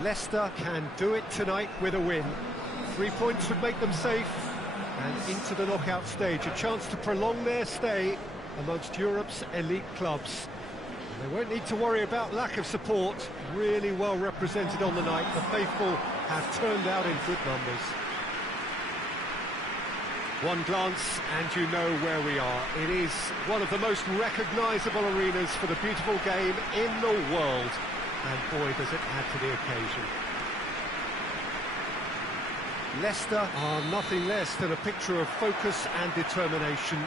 Leicester can do it tonight with a win. 3 points would make them safe, and into the knockout stage, a chance to prolong their stay amongst Europe's elite clubs. They won't need to worry about lack of support. Really well represented on the night. The faithful have turned out in good numbers. One glance and you know where we are. It is one of the most recognisable arenas for the beautiful game in the world. And boy, does it add to the occasion. Leicester are nothing less than a picture of focus and determination.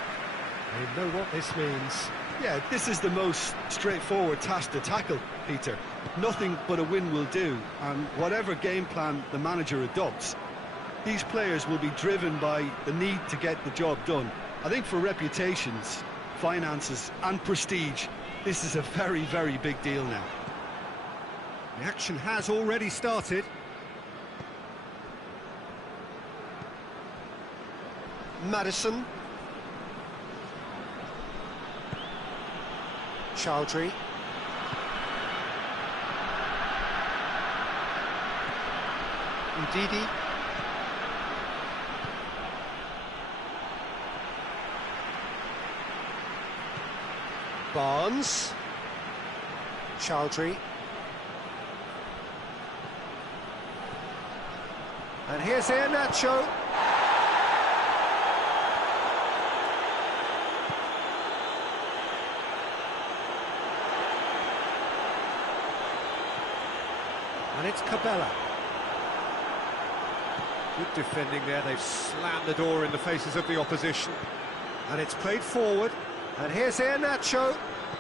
They know what this means. Yeah, this is the most straightforward task to tackle, Peter. Nothing but a win will do, and whatever game plan the manager adopts, these players will be driven by the need to get the job done. I think for reputations, finances and prestige, this is a very, very big deal now. The action has already started. Maddison. Chowdhury. Ndidi. Barnes. Chowdhury. And here's Iheanacho. And it's Cabella. Good defending there, they've slammed the door in the faces of the opposition. And it's played forward, and here's Iheanacho.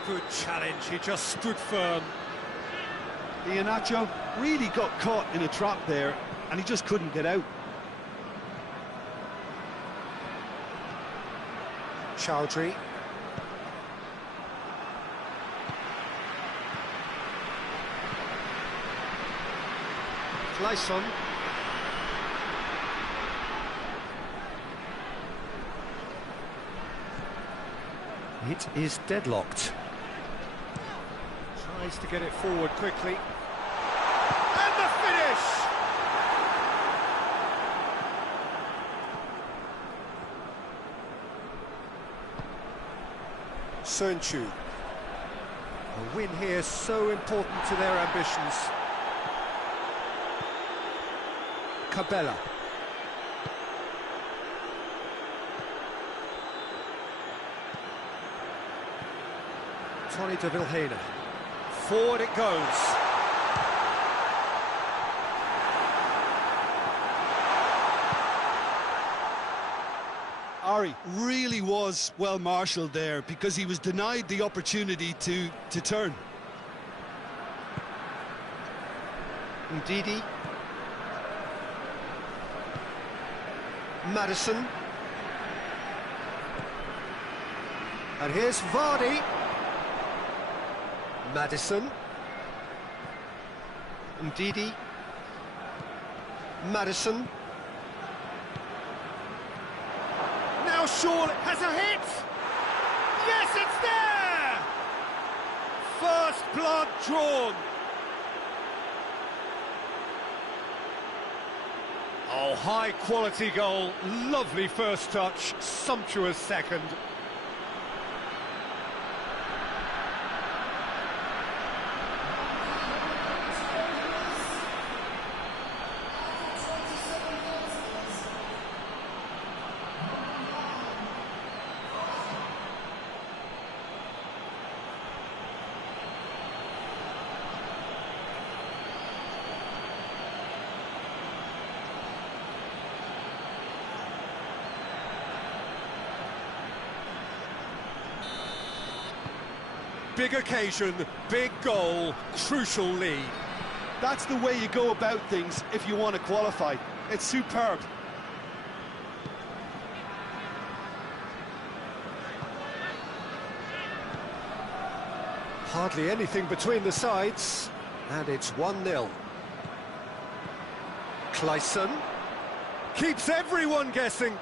Good challenge, he just stood firm. Iheanacho really got caught in a trap there, and he just couldn't get out. Chowdhury. Clayson. It is deadlocked. Tries to get it forward quickly. And the finish! Sönchu. A win here so important to their ambitions. Cabella. Tony de Vilhena. Forward it goes. Ari really was well marshalled there because he was denied the opportunity to turn. Ndidi. Maddison. And here's Vardy. Maddison. Ndidi. Maddison. Now Shaw has a hit! Yes, it's there! First blood drawn. Oh, high-quality goal, lovely first touch, sumptuous second. Big occasion, big goal, crucial lead. That's the way you go about things if you want to qualify. It's superb. Hardly anything between the sides, and it's 1-0. Clayson keeps everyone guessing.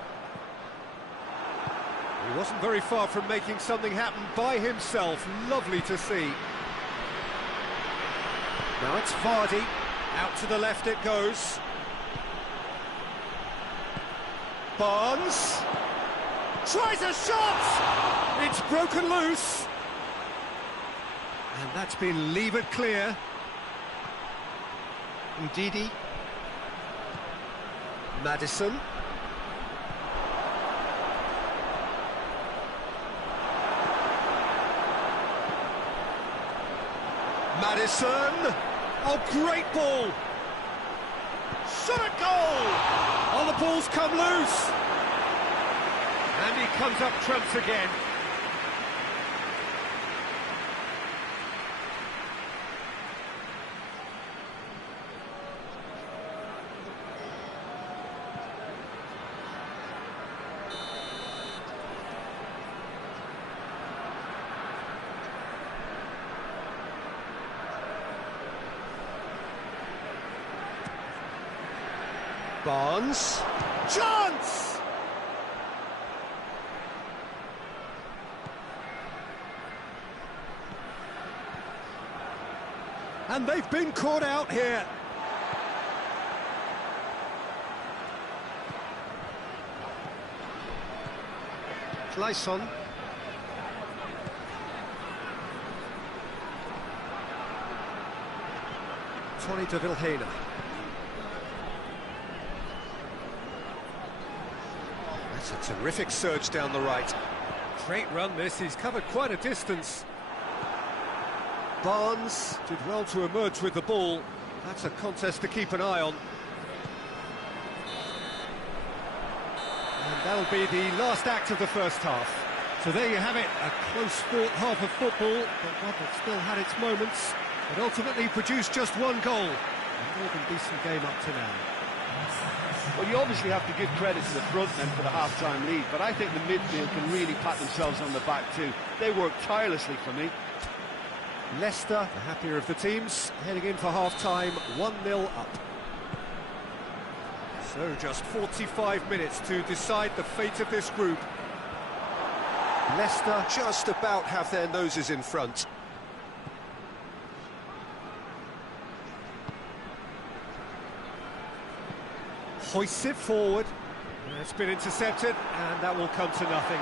He wasn't very far from making something happen by himself. Lovely to see. Now it's Vardy. Out to the left it goes. Barnes tries a shot! It's broken loose. And that's been levered clear. Ndidi. Maddison. Maddison. Oh, great ball. Shot a goal! Oh, the ball's come loose. And he comes up trumps again. Barnes. Chance! And they've been caught out here. Clayson. Tony de Vilhena. That's a terrific surge down the right. Great run this, he's covered quite a distance. Barnes did well to emerge with the ball. That's a contest to keep an eye on. And that'll be the last act of the first half. So there you have it, a close-fought half of football, but one that still had its moments. It ultimately produced just one goal. A more than decent game up to now. Well, you obviously have to give credit to the front men for the half-time lead, but I think the midfield can really pat themselves on the back too. They worked tirelessly for me. Leicester, the happier of the teams, heading in for half-time, 1-0 up. So just 45 minutes to decide the fate of this group. Leicester just about have their noses in front. Hoists it forward. It's been intercepted, and that will come to nothing.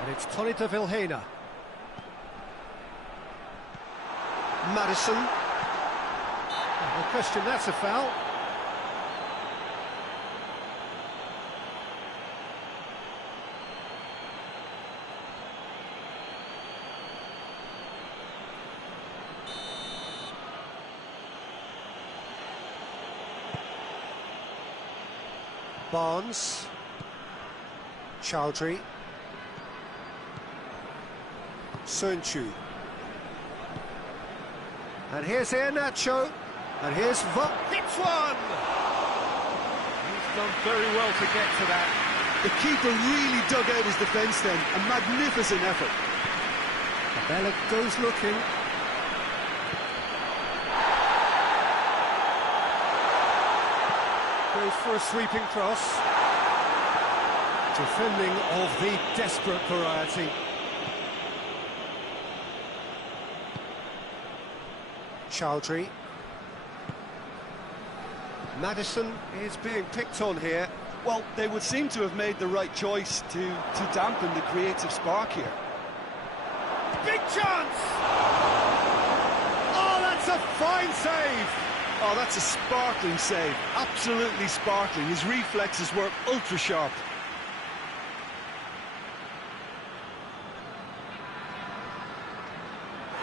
And it's Tony de Vilhena. Maddison. No question, that's a foul. Barnes. Chowdhury. Sernchu. And here's Iheanacho. And here's hits one! He's done very well to get to that. The keeper really dug out his defence then. A magnificent effort. Bella goes looking. Goes for a sweeping cross. Defending of the desperate variety. Chowdhury. Maddison is being picked on here. Well, they would seem to have made the right choice to dampen the creative spark here. Big chance! Oh, that's a fine save! Oh, that's a sparkling save. Absolutely sparkling. His reflexes were ultra-sharp.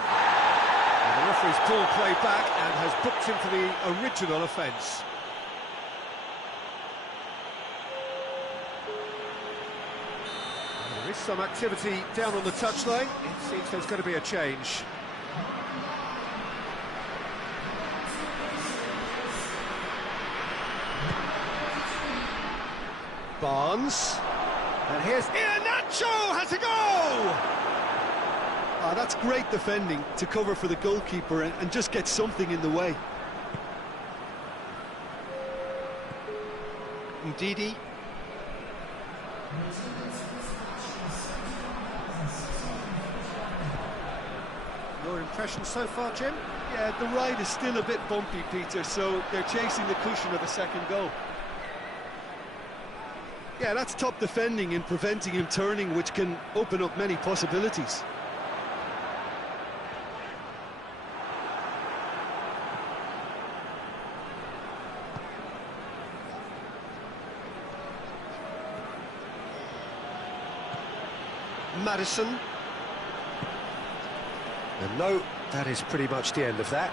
And the referee's called play back and has booked him for the original offence. There is some activity down on the touchline. It seems there's going to be a change. Barnes. And here's Iheanacho has a goal! Ah, that's great defending to cover for the goalkeeper and just get something in the way. Ndidi. Your impression so far, Jim? Yeah, the ride is still a bit bumpy, Peter, so they're chasing the cushion of a second goal. Yeah, that's top defending and preventing him turning, which can open up many possibilities. Madison. And no, that is pretty much the end of that.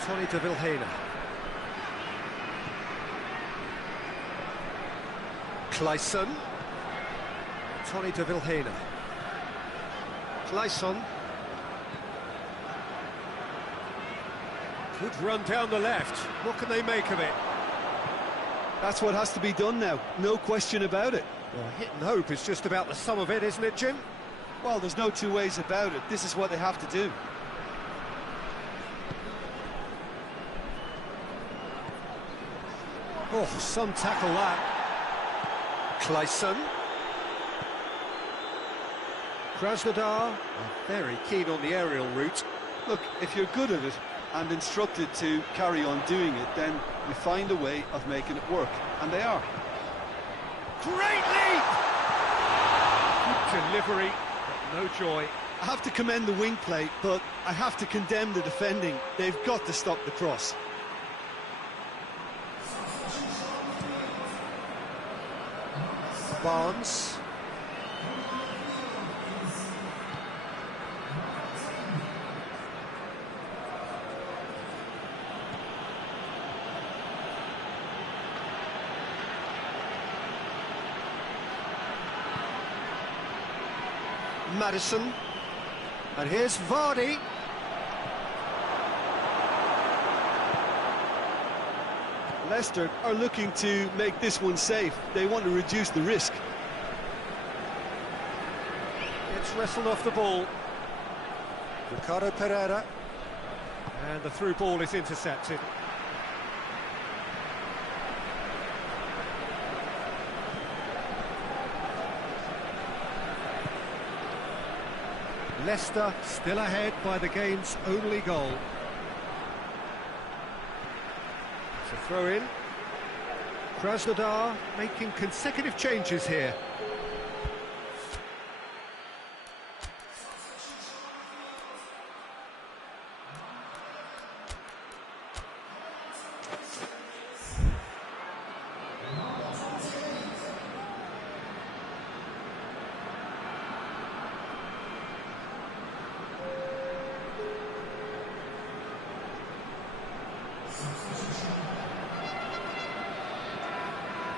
Tony de Vilhena. Clayson. Tony de Vilhena. Clayson. Good run down the left. What can they make of it? That's what has to be done now, no question about it. Well, hit and hope is just about the sum of it, isn't it, Jim? Well, there's no two ways about it. This is what they have to do. Oh, some tackle that. Clayson. Krasnodar, very keen on the aerial route. Look, if you're good at it and instructed to carry on doing it, then you find a way of making it work, and they are. Great leap! Good delivery, but no joy. I have to commend the wing play, but I have to condemn the defending. They've got to stop the cross. Barnes. Madison. And here's Vardy. Leicester are looking to make this one safe. They want to reduce the risk. It's wrestled off the ball. Ricardo Pereira. And the through ball is intercepted. Leicester still ahead by the game's only goal. It's a throw in. Krasnodar making consecutive changes here.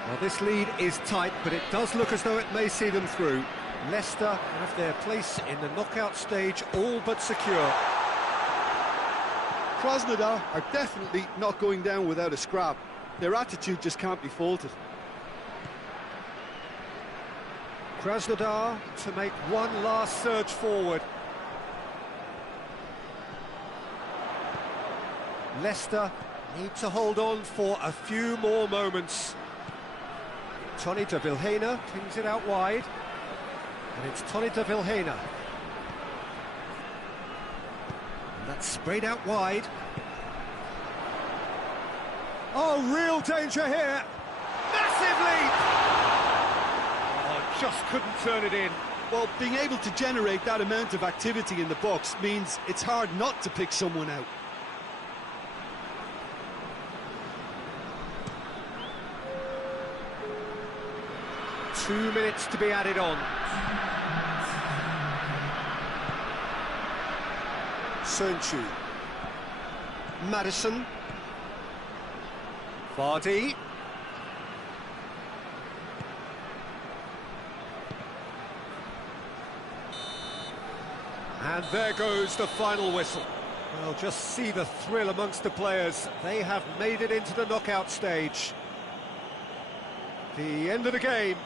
Well, this lead is tight, but it does look as though it may see them through. Leicester have their place in the knockout stage all but secure. Krasnodar are definitely not going down without a scrap. Their attitude just can't be faulted. Krasnodar to make one last surge forward. Leicester need to hold on for a few more moments. Tony de Vilhena pings it out wide. And it's Tony de Vilhena. And that's sprayed out wide. Oh, real danger here. Massive leap! Oh, just couldn't turn it in. Well, being able to generate that amount of activity in the box means it's hard not to pick someone out. Two minutes to be added on. Sönchu. Madison. Vardy. And there goes the final whistle. Well, just see the thrill amongst the players. They have made it into the knockout stage. The end of the game.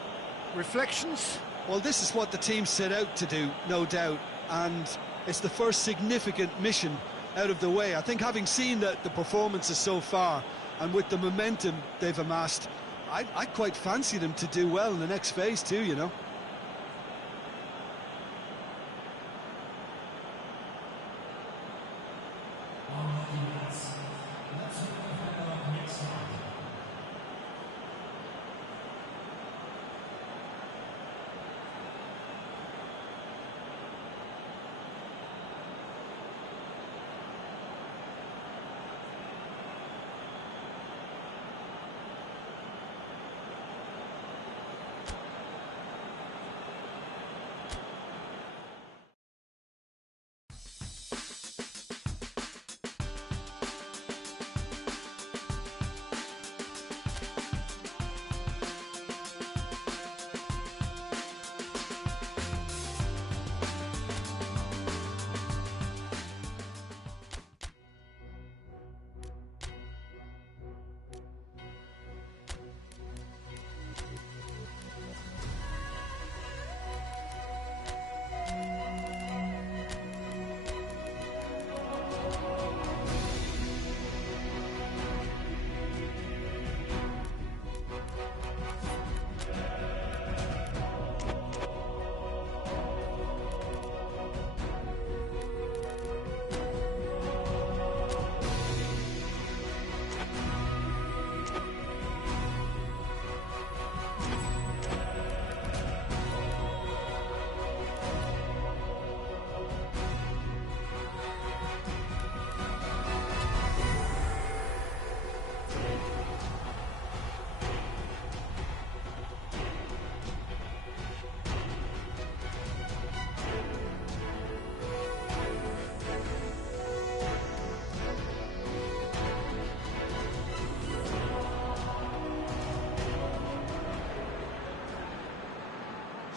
Reflections? Well, this is what the team set out to do, no doubt, and it's the first significant mission out of the way. I think having seen the performances so far, and with the momentum they've amassed, I quite fancy them to do well in the next phase too, you know.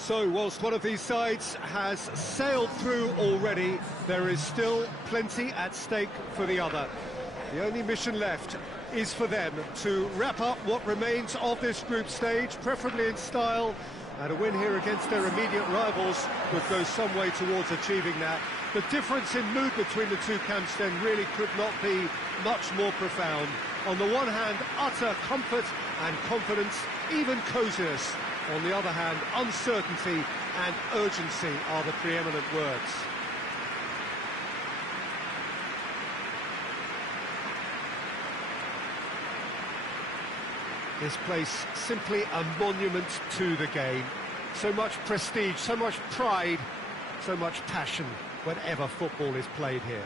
So, whilst one of these sides has sailed through already, there is still plenty at stake for the other. The only mission left is for them to wrap up what remains of this group stage, preferably in style, and a win here against their immediate rivals would go some way towards achieving that. The difference in mood between the two camps then really could not be much more profound. On the one hand, utter comfort and confidence, even coziness. On the other hand, uncertainty and urgency are the preeminent words. This place simply a monument to the game. So much prestige, so much pride, so much passion whenever football is played here.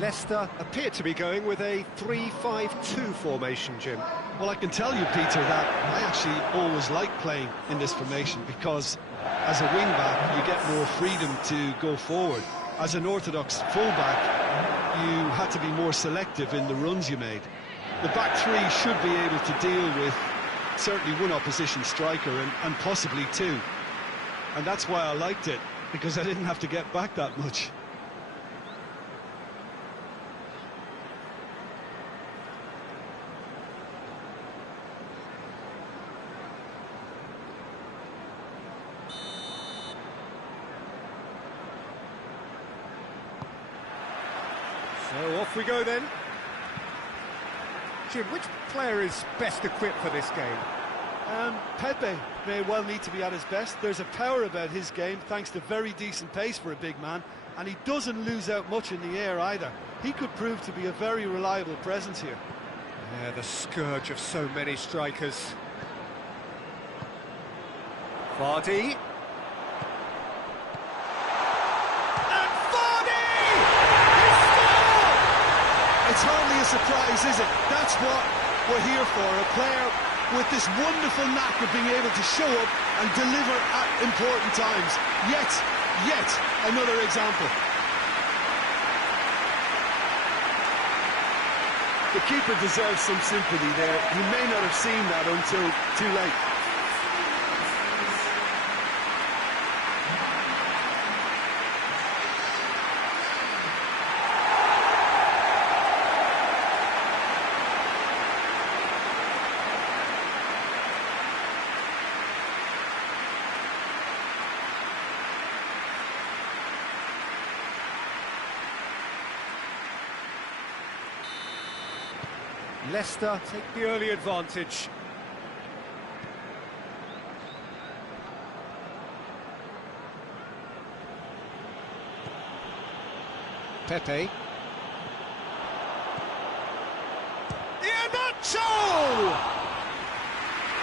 Leicester appear to be going with a 3-5-2 formation, Jim. Well, I can tell you, Peter, that I actually always like playing in this formation because as a wing-back, you get more freedom to go forward. As an orthodox full-back, you had to be more selective in the runs you made. The back three should be able to deal with certainly one opposition striker and possibly two. And that's why I liked it, because I didn't have to get back that much. So off we go then. Jim, which player is best equipped for this game? Pepe may well need to be at his best. There's a power about his game, thanks to very decent pace for a big man, and he doesn't lose out much in the air either. He could prove to be a very reliable presence here. Yeah, the scourge of so many strikers. Vardy. It's hardly a surprise, is it? That's what we're here for, a player with this wonderful knack of being able to show up and deliver at important times. Yet another example. The keeper deserves some sympathy there. He may not have seen that until too late. Leicester take the early advantage. Pepe. Iheanacho!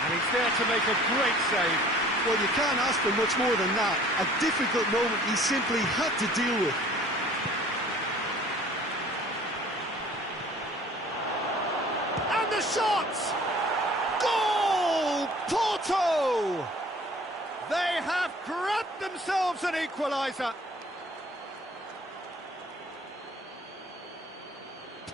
And he's there to make a great save. Well, you can't ask for much more than that. A difficult moment he simply had to deal with. And the shot! Goal! Porto! They have grabbed themselves an equaliser.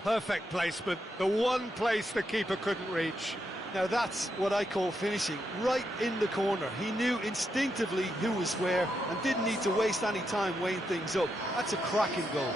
Perfect placement, the one place the keeper couldn't reach. Now that's what I call finishing, right in the corner. He knew instinctively who was where and didn't need to waste any time weighing things up. That's a cracking goal.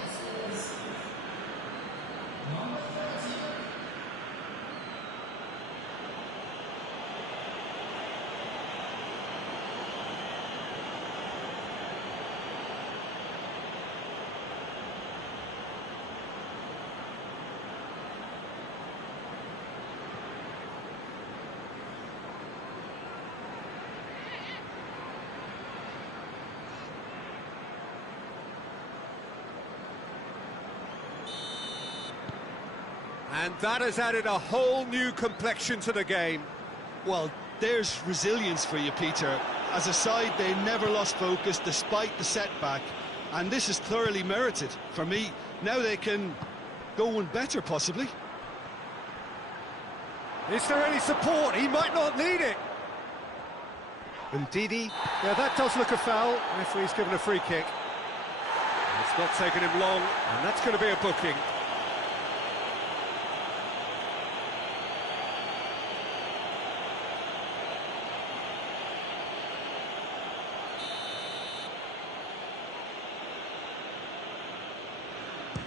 And that has added a whole new complexion to the game. Well, there's resilience for you, Peter. As a side, they never lost focus despite the setback. And this is thoroughly merited for me. Now they can go one better, possibly. Is there any support? He might not need it. And Didi, yeah, that does look a foul. Referee's given a free kick. It's not taken him long, and that's going to be a booking.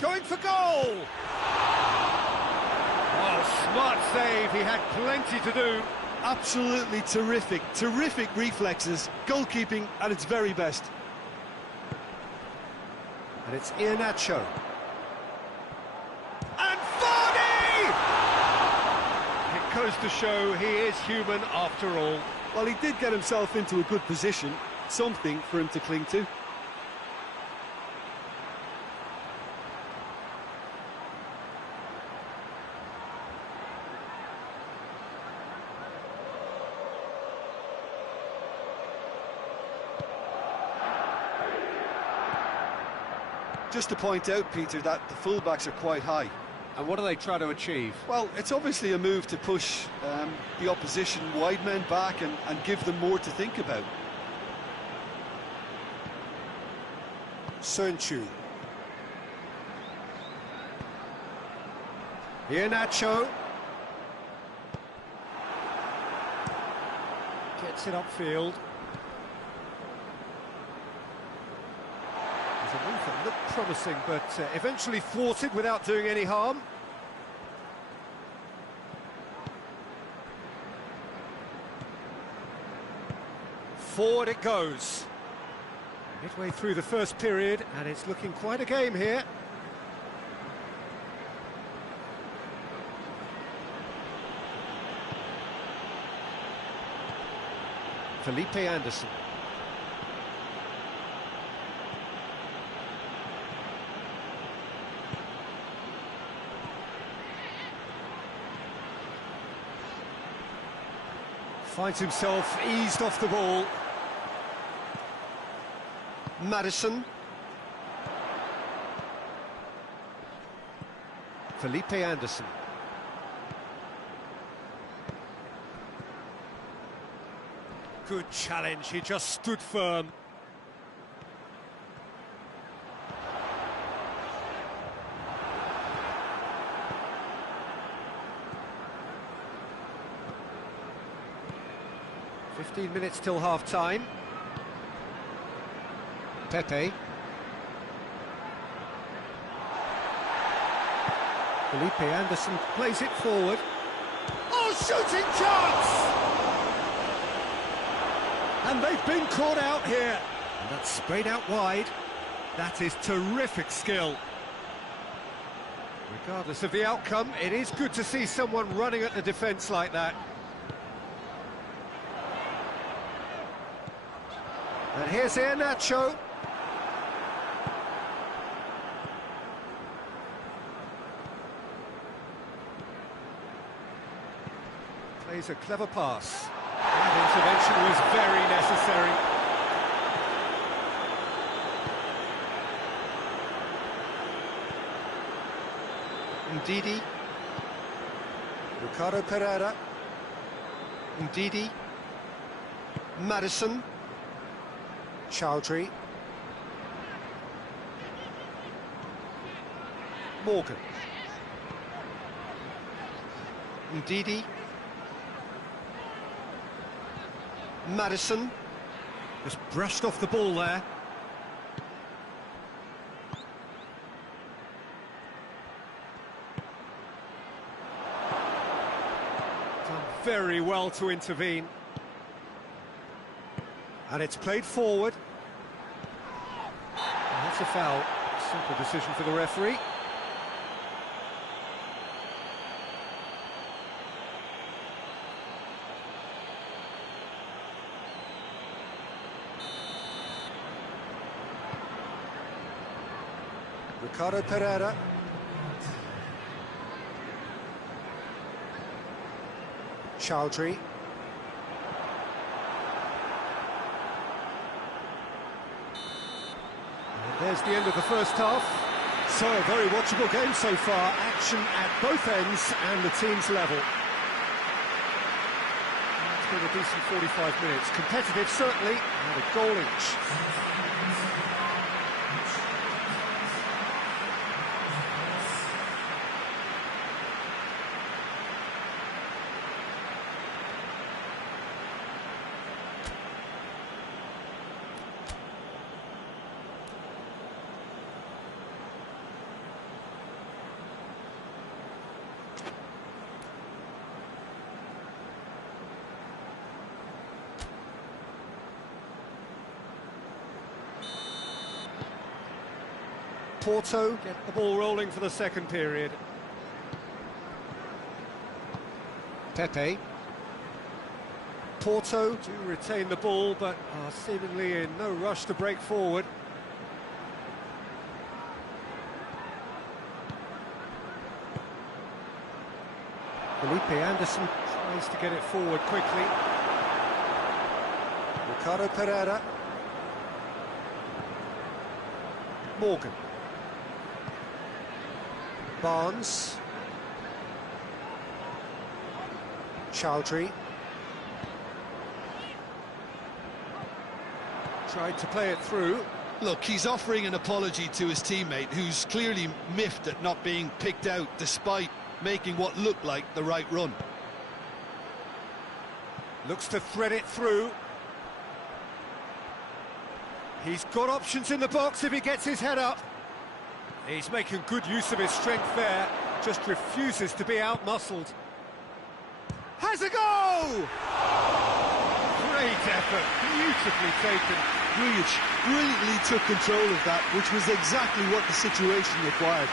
going for goal! Oh, smart save, he had plenty to do. Absolutely terrific, terrific reflexes, goalkeeping at its very best. And it's Iheanacho. And Vardy! It goes to show he is human after all. Well, he did get himself into a good position, something for him to cling to. Just to point out, Peter, that the fullbacks are quite high. And what do they try to achieve? Well, it's obviously a move to push the opposition wide men back and give them more to think about. Sönchu. Iheanacho. Gets it upfield. There's a move that looked promising, but eventually thwarted without doing any harm. Forward it goes. Midway through the first period, and it's looking quite a game here. Felipe Anderson. Finds himself eased off the ball. Madison. Felipe Anderson. Good challenge, he just stood firm. "15 minutes till half-time. Pepe. Felipe Anderson plays it forward. Oh, shooting chance! And they've been caught out here. And that's sprayed out wide. That is terrific skill. Regardless of the outcome, it is good to see someone running at the defence like that. And here's Iheanacho. Plays a clever pass. That intervention was very necessary. Ndidi. Ricardo Pereira. Ndidi. Madison. Chowdhury. Morgan. Ndidi. Madison. Just brushed off the ball there. Done very well to intervene. And it's played forward. And that's a foul. Simple decision for the referee. Ricardo Pereira. Chowdhury. And there's the end of the first half. So, a very watchable game so far. Action at both ends and the team's level. It's been a decent 45 minutes. Competitive, certainly, and a goal each. Porto get the ball rolling for the second period. Pepe. Porto do retain the ball, but are seemingly in no rush to break forward. Felipe Anderson tries to get it forward quickly. Ricardo Pereira. Morgan. Barnes. Chowdhury. Tried to play it through. Look, he's offering an apology to his teammate, who's clearly miffed at not being picked out despite making what looked like the right run. Looks to thread it through. He's got options in the box if he gets his head up. He's making good use of his strength there, just refuses to be out-muscled. Has a goal! Great effort, beautifully taken. Grujic brilliantly took control of that, which was exactly what the situation required.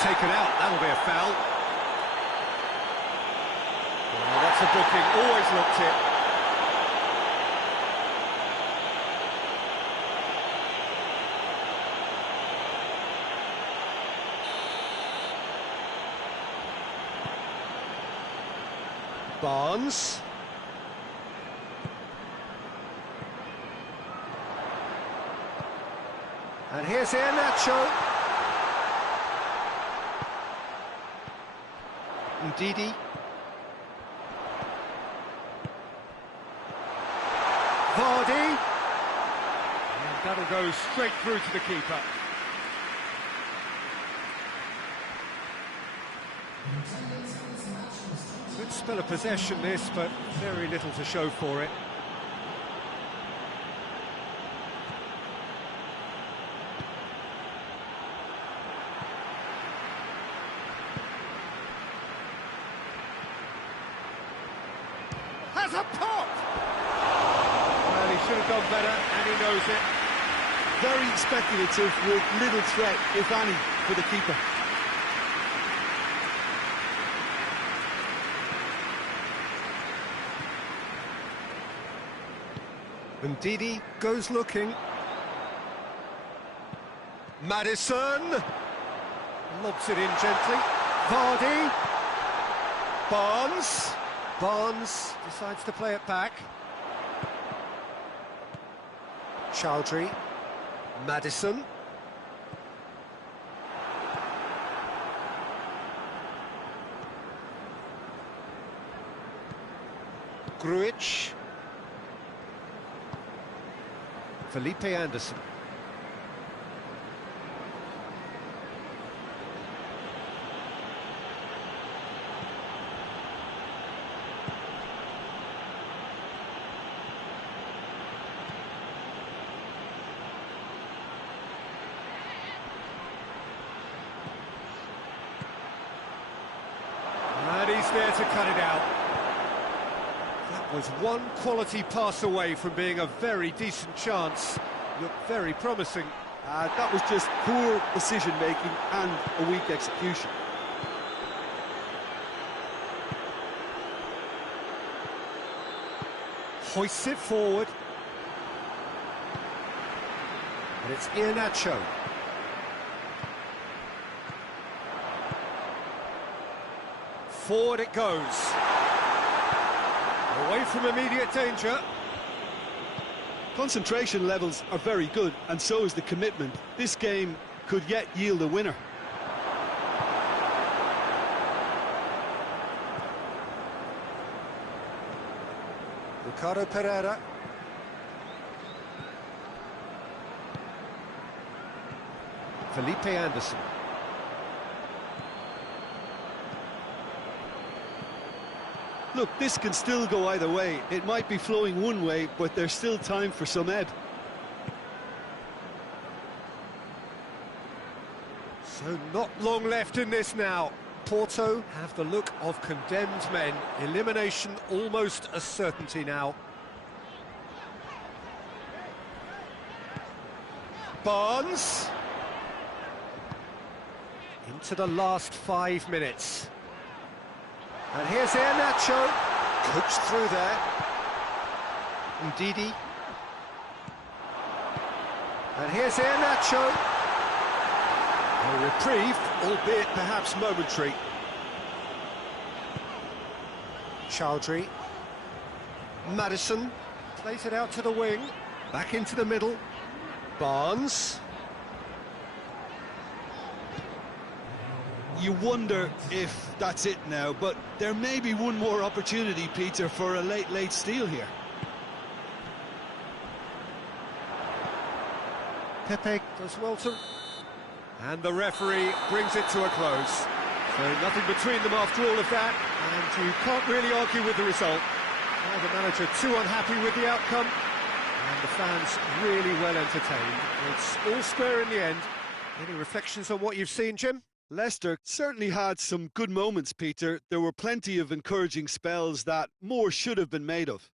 Taken out, that'll be a foul. Well, that's a booking, always looked it. Barnes. And here's Iheanacho. Ndidi. Vardy. And that'll go straight through to the keeper. Good spell of possession this, but very little to show for it. Has a pop! Well, he should have done better, and he knows it. Very speculative with little threat, if any, for the keeper. Ndidi goes looking. Maddison lobs it in gently. Vardy. Barnes. Barnes decides to play it back. Chowdhury. Maddison. Grujic. Felipe Anderson. And he's there to cut it out. That was one quality pass away from being a very decent chance. Looked very promising. That was just poor decision-making and a weak execution. Hoists it forward. And it's Iheanacho. Forward it goes. Away from immediate danger. Concentration levels are very good, and so is the commitment. This game could yet yield a winner. Ricardo Pereira. Felipe Anderson. Look, this can still go either way. It might be flowing one way, but there's still time for some ebb. So not long left in this now. Porto have the look of condemned men. Elimination almost a certainty now. Barnes. Into the last 5 minutes. And here's Iheanacho. Coached through there. Ndidi. And here's Iheanacho. A reprieve, albeit perhaps momentary. Chowdhury. Maddison plays it out to the wing. Back into the middle. Barnes. You wonder if that's it now, but there may be one more opportunity, Peter, for a late steal here. Pepe does well to... And the referee brings it to a close. So nothing between them after all of that, and you can't really argue with the result. Now the manager too unhappy with the outcome, and the fans really well entertained. It's all square in the end. Any reflections on what you've seen, Jim? Leicester certainly had some good moments, Peter. There were plenty of encouraging spells that more should have been made of.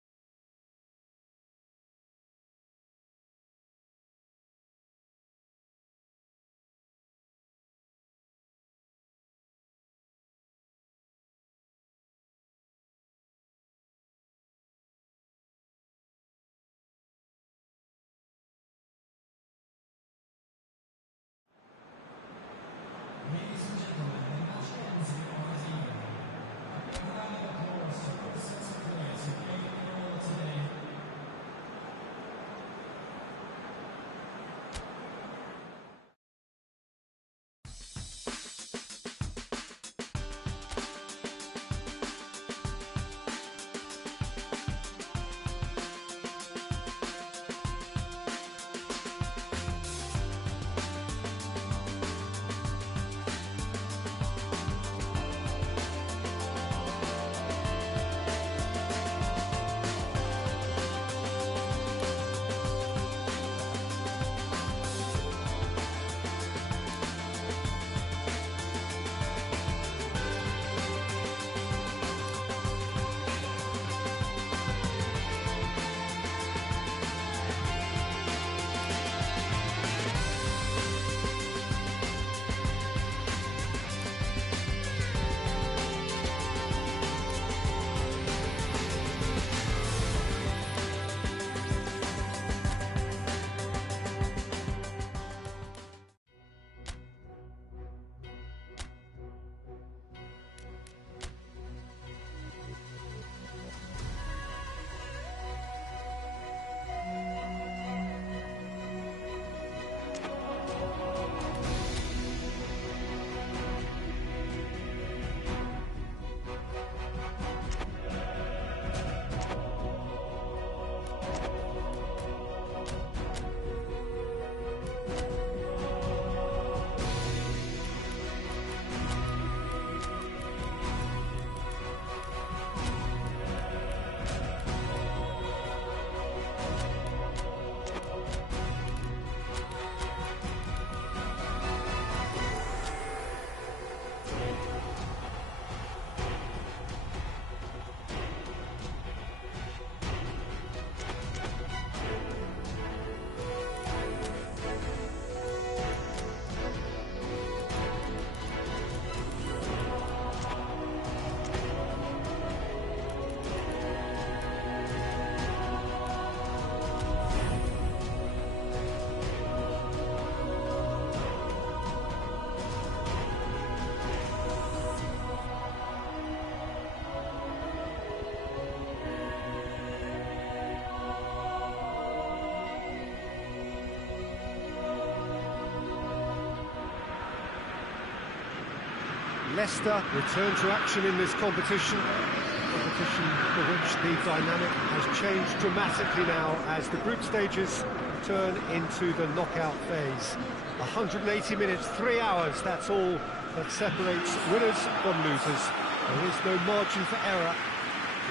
Leicester return to action in this competition for which the dynamic has changed dramatically now as the group stages turn into the knockout phase. 180 minutes, 3 hours, that's all that separates winners from losers. There is no margin for error.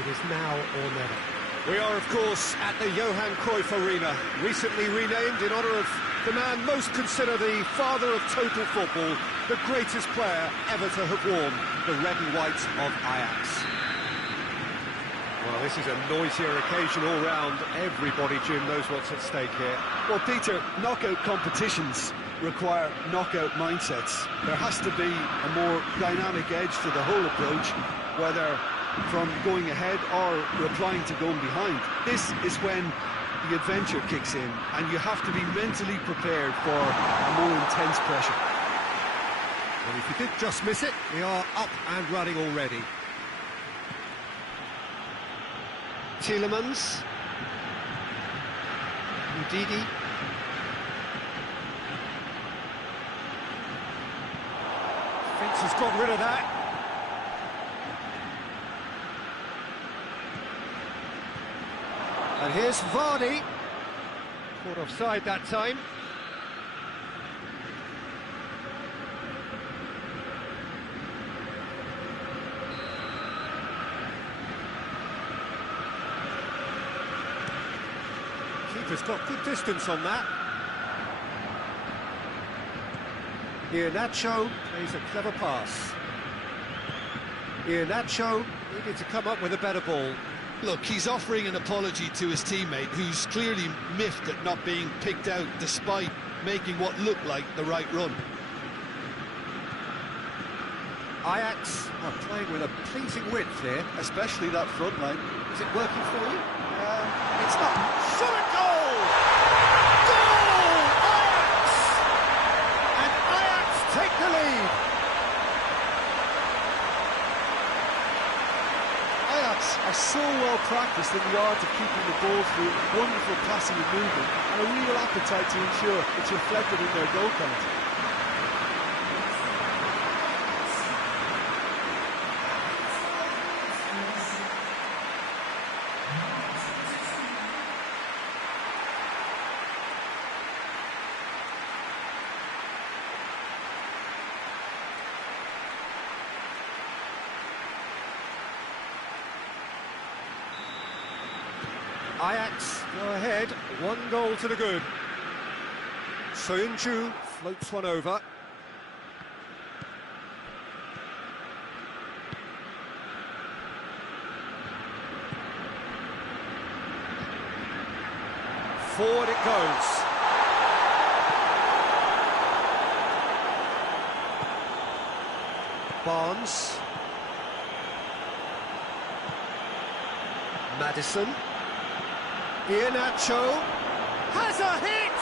It is now or never. We are, of course, at the Johan Cruyff Arena, recently renamed in honour of the man most considered the father of total football, the greatest player ever to have worn the red and white of Ajax. Well, this is a noisier occasion all round. Everybody, Jim, knows what's at stake here. Well, Peter, knockout competitions require knockout mindsets. There has to be a more dynamic edge to the whole approach, whether from going ahead or replying to going behind. This is when the adventure kicks in, and you have to be mentally prepared for a more intense pressure. Well, if you did just miss it, we are up and running already. Tielemans. Udidi. Finks has got rid of that. And here's Vardy. Caught offside that time. Keeper's got good distance on that. Iheanacho plays a clever pass. Iheanacho needed to come up with a better ball. Look, he's offering an apology to his teammate, who's clearly miffed at not being picked out despite making what looked like the right run. Ajax are playing with a pleasing width here. Especially that front line. Is it working for you? It's not. Shot a goal! Goal! Ajax! And Ajax take the lead. Ajax are so well practiced in the art of keeping the ball through wonderful passing and movement, and a real appetite to ensure it's reflected in their goal count. Ajax go ahead, 1 goal to the good. Soyuncu floats one over. Forward it goes. Barnes. Maddison. Iheanacho Has a hit!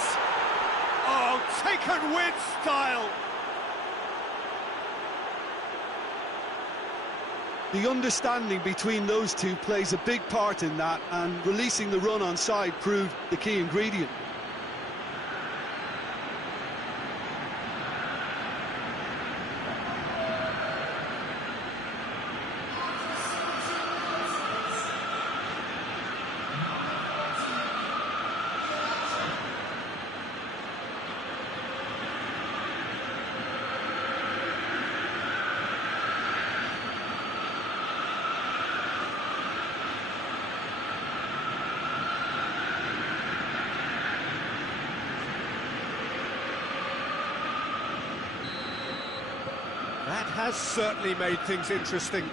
Oh, taken with style. The understanding between those two plays a big part in that, and releasing the run on side proved the key ingredient. That has certainly made things interesting.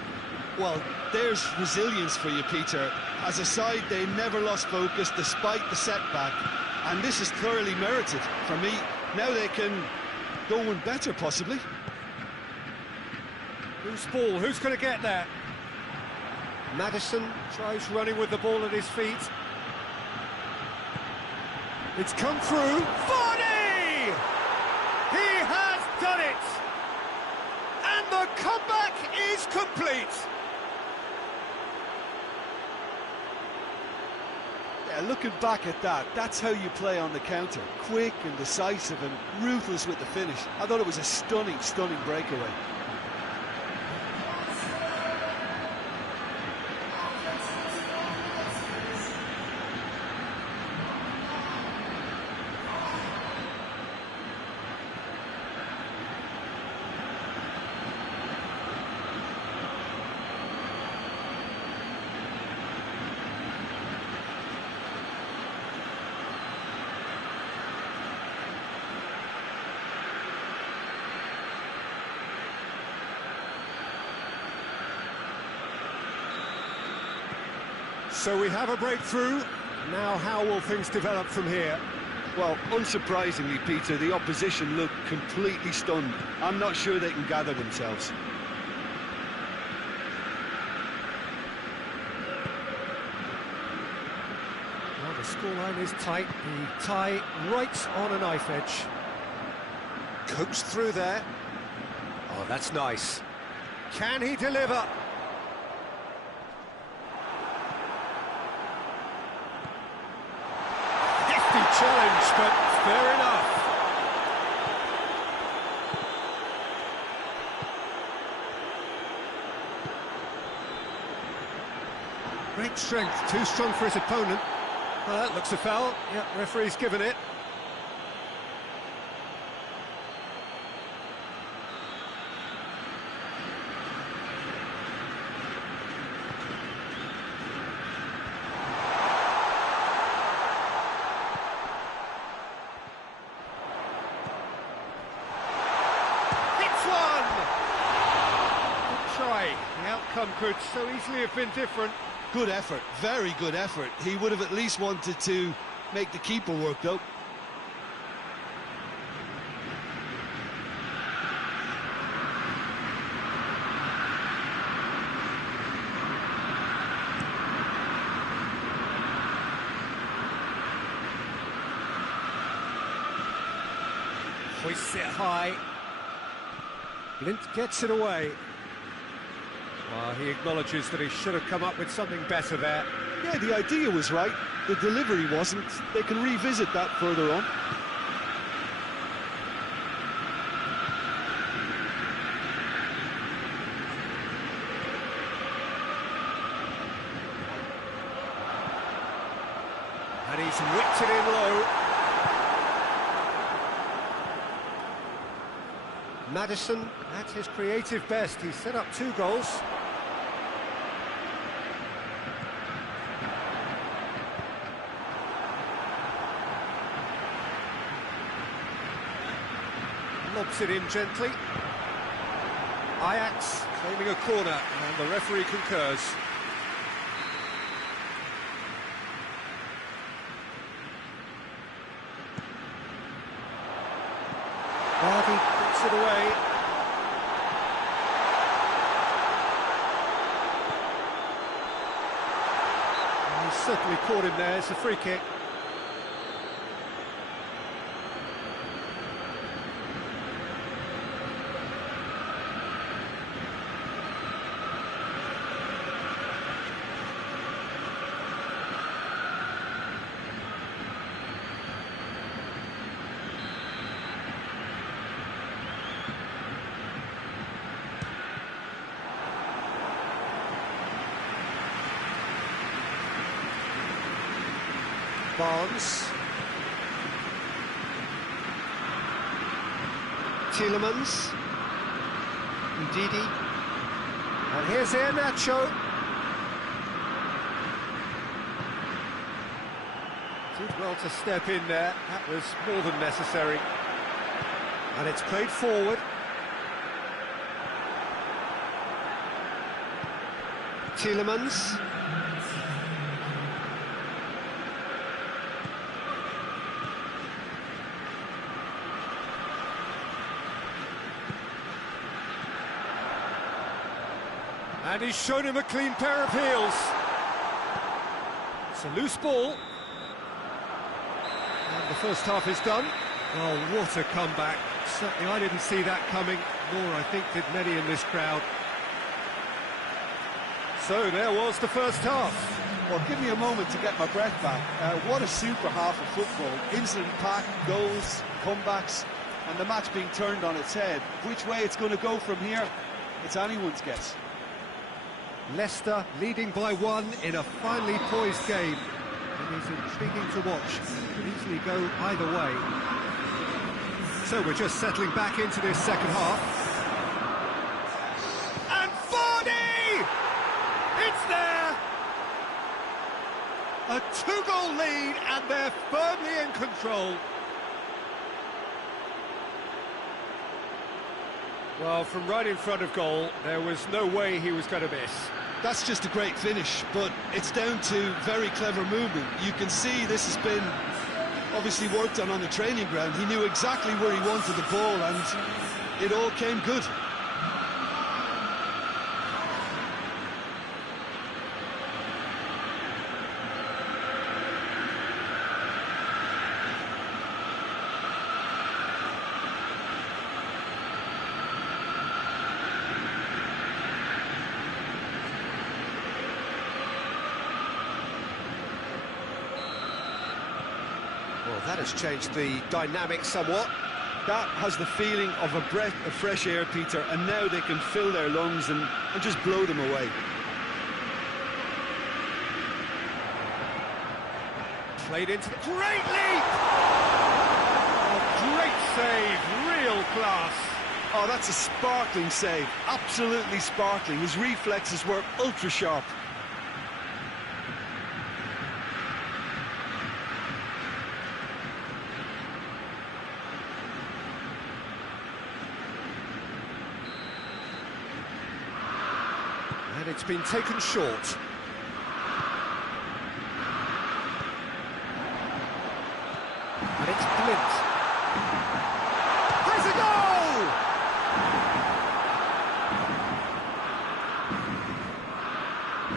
Well, there's resilience for you, Peter. As a side, they never lost focus despite the setback, and this is thoroughly merited for me. Now they can go one better, possibly. Who's ball? Who's going to get there? Maddison tries running with the ball at his feet. It's come through. Vardy! He has done it! And the comeback is complete. Yeah, looking back at that, that's how you play on the counter. Quick and decisive and ruthless with the finish. I thought it was a stunning, stunning breakaway. So we have a breakthrough. Now how will things develop from here? Well, unsurprisingly, Peter, the opposition look completely stunned. I'm not sure they can gather themselves. Well, the scoreline is tight. The tie right on a knife edge. Coaxed through there. Oh, that's nice. Can he deliver? Hefty challenge, but fair enough. Great strength, too strong for his opponent. Well, that looks a foul. Yeah, referee's given it. The outcome could so easily have been different. Good effort, very good effort. He would have at least wanted to make the keeper work, though. Hoists it high. Blint gets it away. Well, he acknowledges that he should have come up with something better there. Yeah, the idea was right. The delivery wasn't. They can revisit that further on. And he's whipped it in low. Maddison at his creative best. He set up 2 goals. Lobs it in gently. Ajax claiming a corner, and the referee concurs. Vardy puts it away. And he's certainly caught him there. It's a free kick. Barnes. Tielemans. Ndidi. And here's Iheanacho. Did well to step in there. That was more than necessary. And it's played forward. Tielemans. And he's shown him a clean pair of heels. It's a loose ball. And the first half is done. Oh, what a comeback. Certainly I didn't see that coming, nor I think did many in this crowd. So there was the first half. Well, give me a moment to get my breath back. What a super half of football. Incident-packed, goals, comebacks, and the match being turned on its head. Which way it's going to go from here, it's anyone's guess. Leicester leading by 1 in a finely poised game. It is intriguing to watch. It could easily go either way. So we're just settling back into this second half. And Vardy! It's there! A 2-goal lead, and they're firmly in control. Well, from right in front of goal, there was no way he was going to miss. That's just a great finish, but it's down to very clever movement. You can see this has been obviously worked on the training ground. He knew exactly where he wanted the ball, and it all came good. Well, that has changed the dynamic somewhat. That has the feeling of a breath of fresh air, Peter, and now they can fill their lungs and just blow them away. Played into the... Great leap! Oh, great save, real class. Oh, that's a sparkling save, absolutely sparkling. His reflexes were ultra sharp. And it's been taken short. And it's Blint. There's a goal!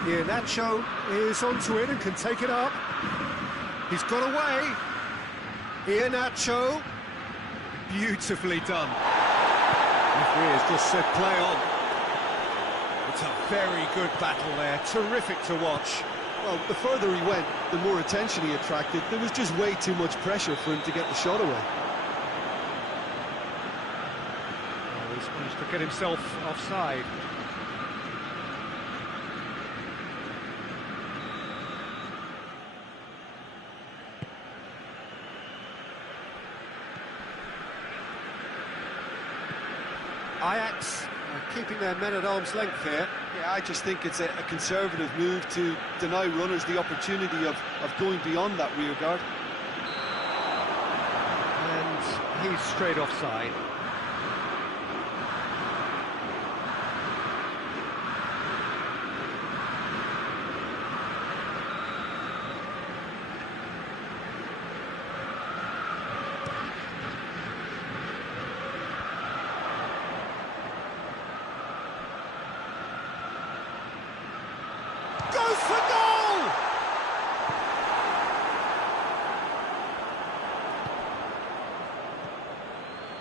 Iheanacho is onto it and can take it up. He's got away. Iheanacho. Beautifully done. Referee has just said play on. It's a very good battle there, terrific to watch. Well, the further he went, the more attention he attracted. There was just way too much pressure for him to get the shot away. Oh, he's managed to get himself offside. Ajax keeping their men at arm's length here. Yeah, I just think it's a conservative move to deny runners the opportunity of going beyond that rear guard. And he's straight offside. Goes for goal!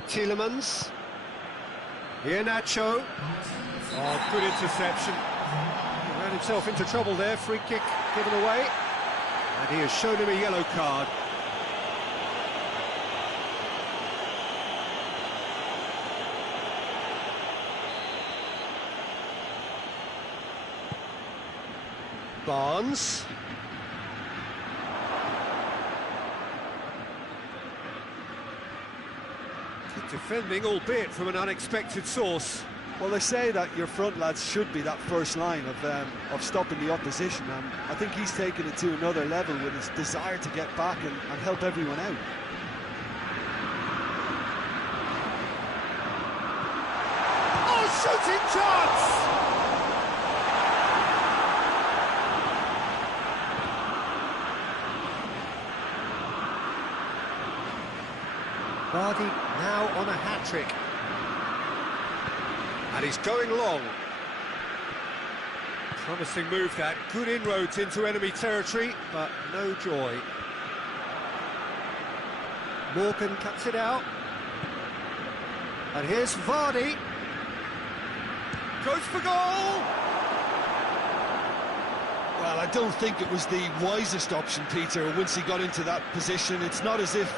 Tielemans. Iheanacho. Oh, good interception. He ran himself into trouble there. Free kick given away. And he has shown him a yellow card. Barnes. Good defending, albeit from an unexpected source. Well, they say that your front lads should be that first line of stopping the opposition, and I think he's taken it to another level with his desire to get back and help everyone out. Oh, shooting chance! Vardy now on a hat-trick. And he's going long. Promising move that. Good inroads into enemy territory, but no joy. Morgan cuts it out. And here's Vardy. Goes for goal! Well, I don't think it was the wisest option, Peter, once he got into that position. It's not as if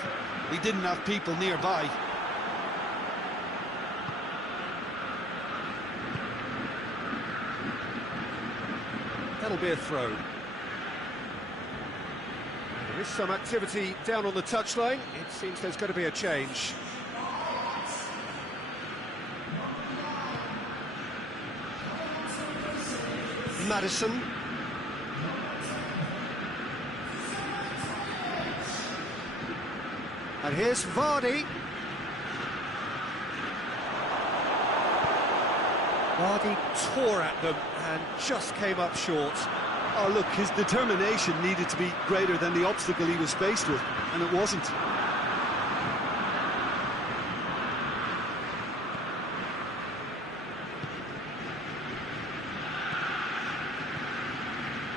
he didn't have people nearby. That'll be a throw. There is some activity down on the touchline. It seems there's going to be a change. Maddison. And here's Vardy. Vardy tore at them and just came up short. Oh, look, his determination needed to be greater than the obstacle he was faced with, and it wasn't.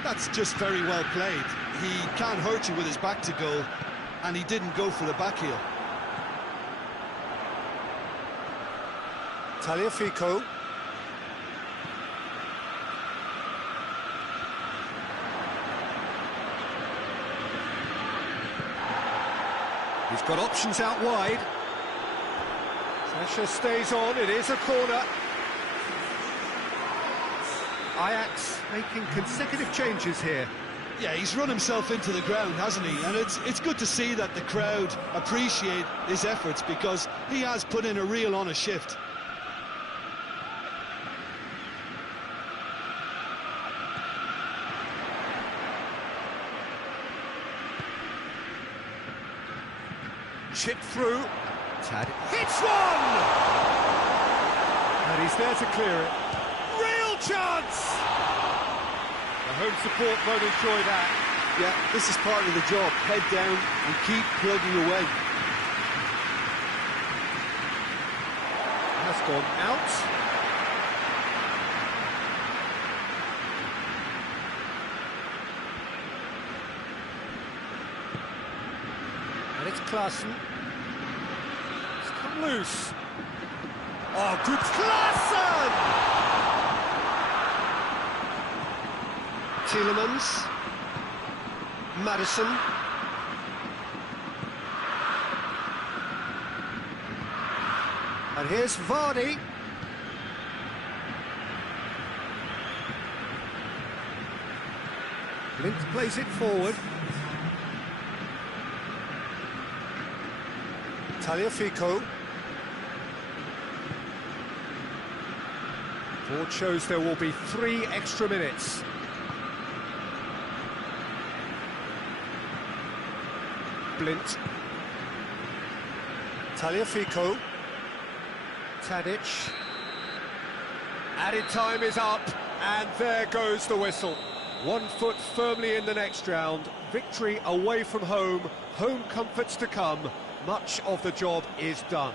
That's just very well played. He can't hurt you with his back to goal, and he didn't go for the back heel. Tagliafico. He's got options out wide. Pressure stays on, it is a corner. Ajax making consecutive changes here. Yeah, he's run himself into the ground, hasn't he? And it's good to see that the crowd appreciate his efforts, because he has put in a real honest shift. Chip through. Tad hits one! And he's there to clear it. Real chance! The home support won't enjoy that. Yeah, this is part of the job. Head down and keep plugging away. Has gone out. And it's Klaassen. It's come loose. Oh, good Klaassen! Tielemans. Madison. And here's Vardy. Blind plays it forward. Tagliafico. Board shows there will be 3 extra minutes. Blint. Tagliafico. Tadic. Added time is up, and there goes the whistle. 1 foot firmly in the next round. Victory away from home. Home comforts to come. Much of the job is done.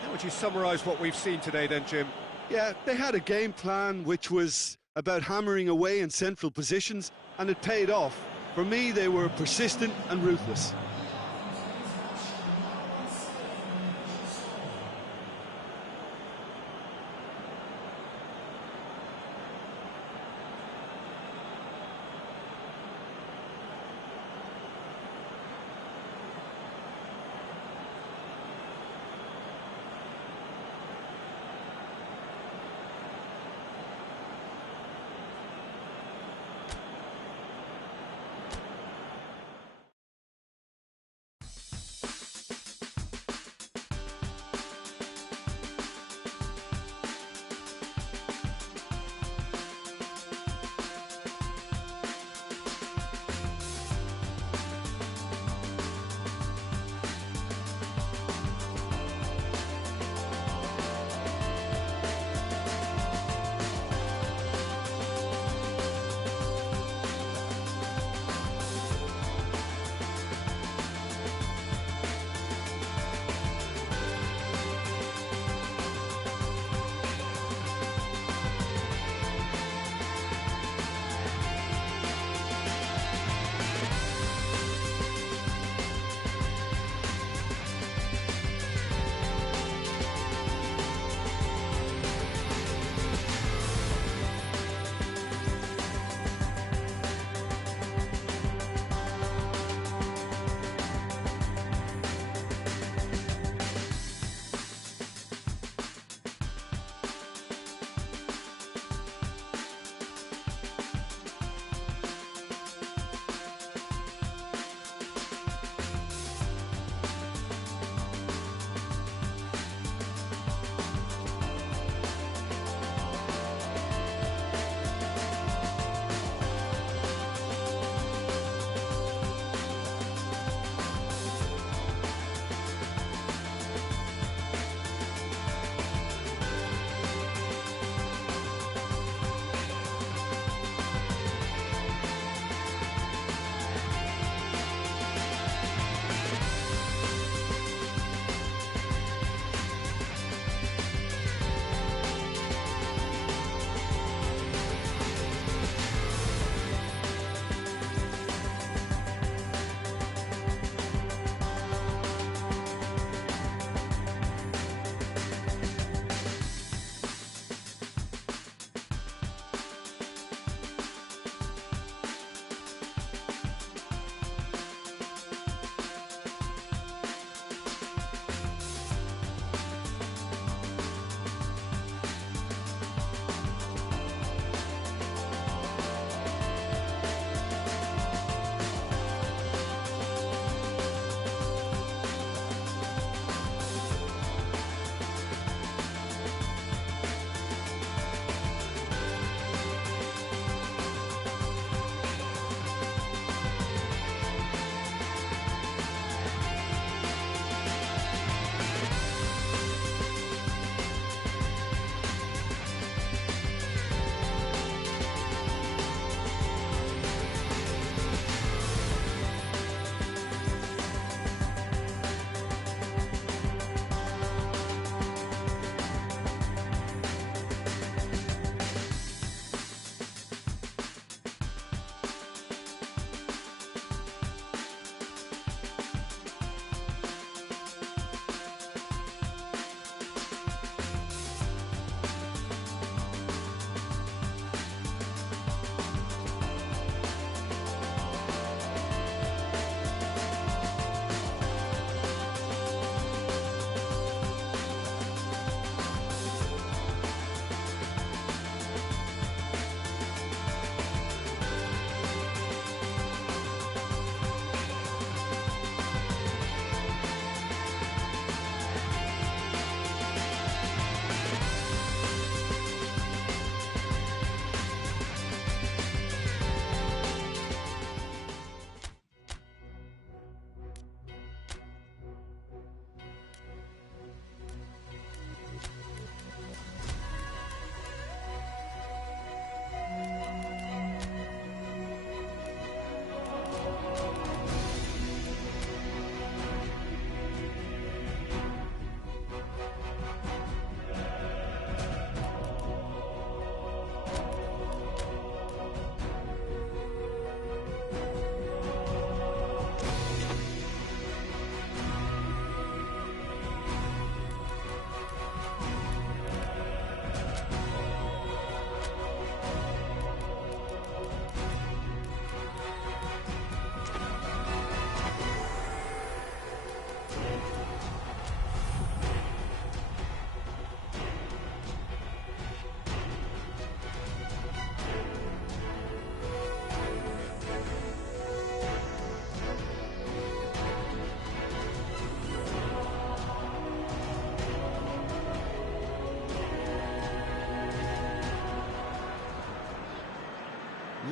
How would you summarise what we've seen today then, Jim? Yeah, they had a game plan which was about hammering away in central positions, and it paid off. For me, they were persistent and ruthless.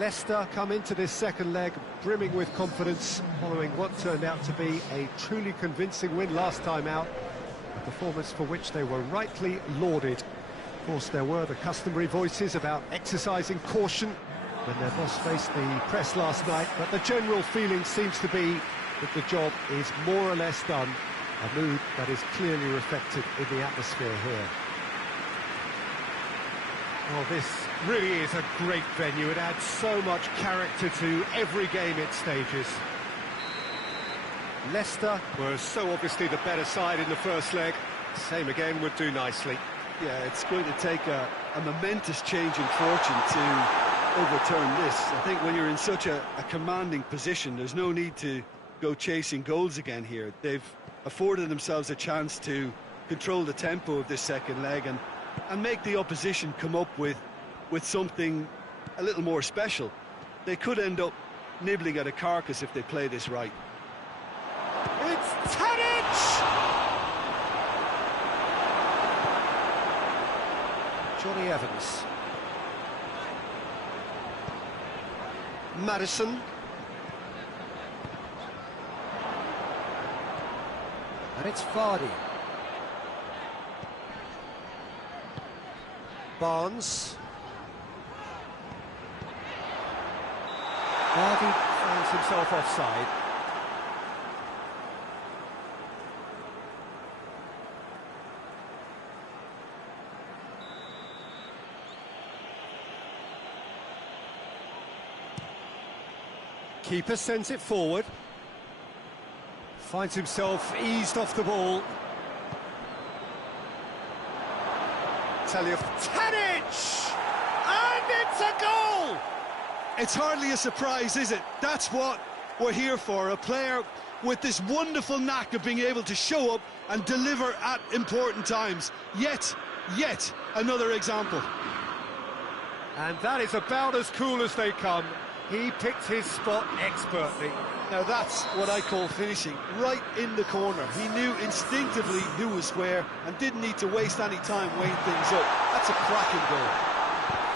Leicester come into this second leg brimming with confidence following what turned out to be a truly convincing win last time out, a performance for which they were rightly lauded. Of course, there were the customary voices about exercising caution when their boss faced the press last night, but the general feeling seems to be that the job is more or less done, a mood that is clearly reflected in the atmosphere here. Well, this really is a great venue. It adds so much character to every game it stages. Leicester were so obviously the better side in the first leg. Same again would do nicely. Yeah, it's going to take a momentous change in fortune to overturn this. I think when you're in such a commanding position, there's no need to go chasing goals again here. They've afforded themselves a chance to control the tempo of this second leg and make the opposition come up with something a little more special. They could end up nibbling at a carcass if they play this right. It's Tadic! Johnny Evans. Madison. And it's Vardy. Barnes. Vardy finds himself offside. Keeper sends it forward. Finds himself eased off the ball. Tadic! And it's a goal! It's hardly a surprise, is it? That's what we're here for, a player with this wonderful knack of being able to show up and deliver at important times. Yet another example. And that is about as cool as they come. He picked his spot expertly. Now that's what I call finishing, right in the corner. He knew instinctively who was where and didn't need to waste any time weighing things up. That's a cracking goal.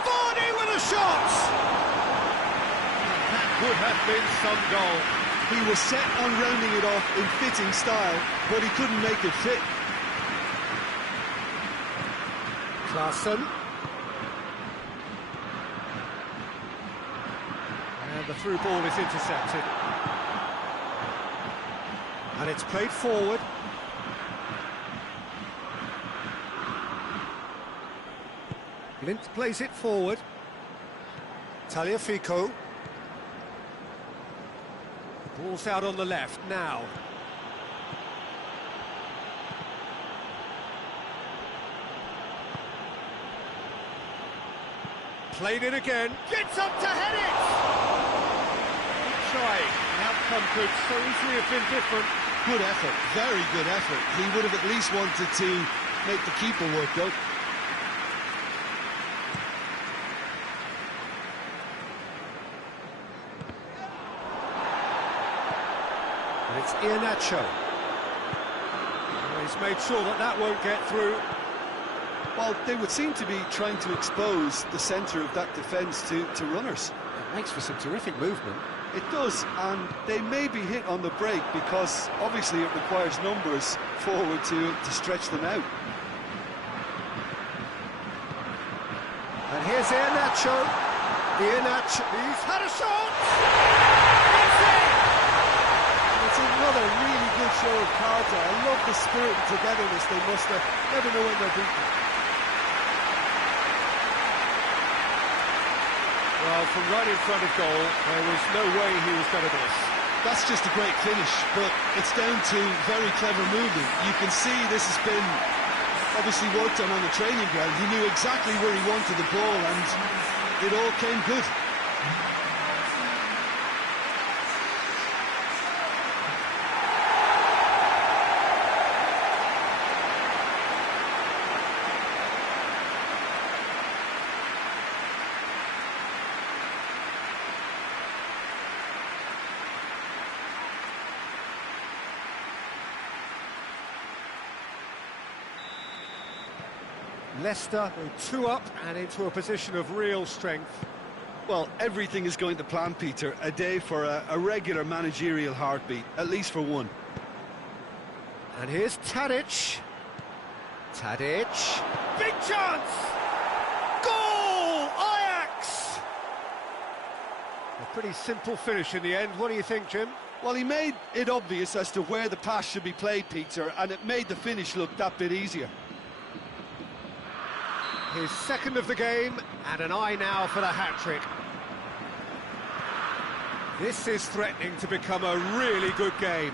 Vardy with a shot! That would have been some goal. He was set on rounding it off in fitting style, but he couldn't make it fit. Klaassen. And the through ball is intercepted. And it's played forward. Lint plays it forward. Tagliafico. Ball's out on the left now. Played it again. Gets up to head it! Keep trying. The outcome could so easily have been different. Good effort, very good effort. He would have at least wanted to make the keeper work, though. And it's Iheanacho. He's made sure that won't get through. Well, they would seem to be trying to expose the centre of that defence to runners. It makes for some terrific movement. It does, and they may be hit on the break because obviously it requires numbers forward to stretch them out. And here's Iheanacho. Iheanacho, he's had a shot! It's another really good show of character. I love the spirit and togetherness they muster. Never know when they're beaten. Well, from right in front of goal, there was no way he was going to miss. That's just a great finish, but it's down to very clever movement. You can see this has been obviously worked on the training ground. He knew exactly where he wanted the ball, and it all came good. Leicester go 2 up and into a position of real strength. Well, everything is going to plan, Peter. A day for a regular managerial heartbeat, at least for one. And here's Tadic. Tadic. Big chance! Goal! Ajax! A pretty simple finish in the end. What do you think, Jim? Well, he made it obvious as to where the pass should be played, Peter, and it made the finish look that bit easier. His second of the game, and an eye now for the hat-trick. This is threatening to become a really good game.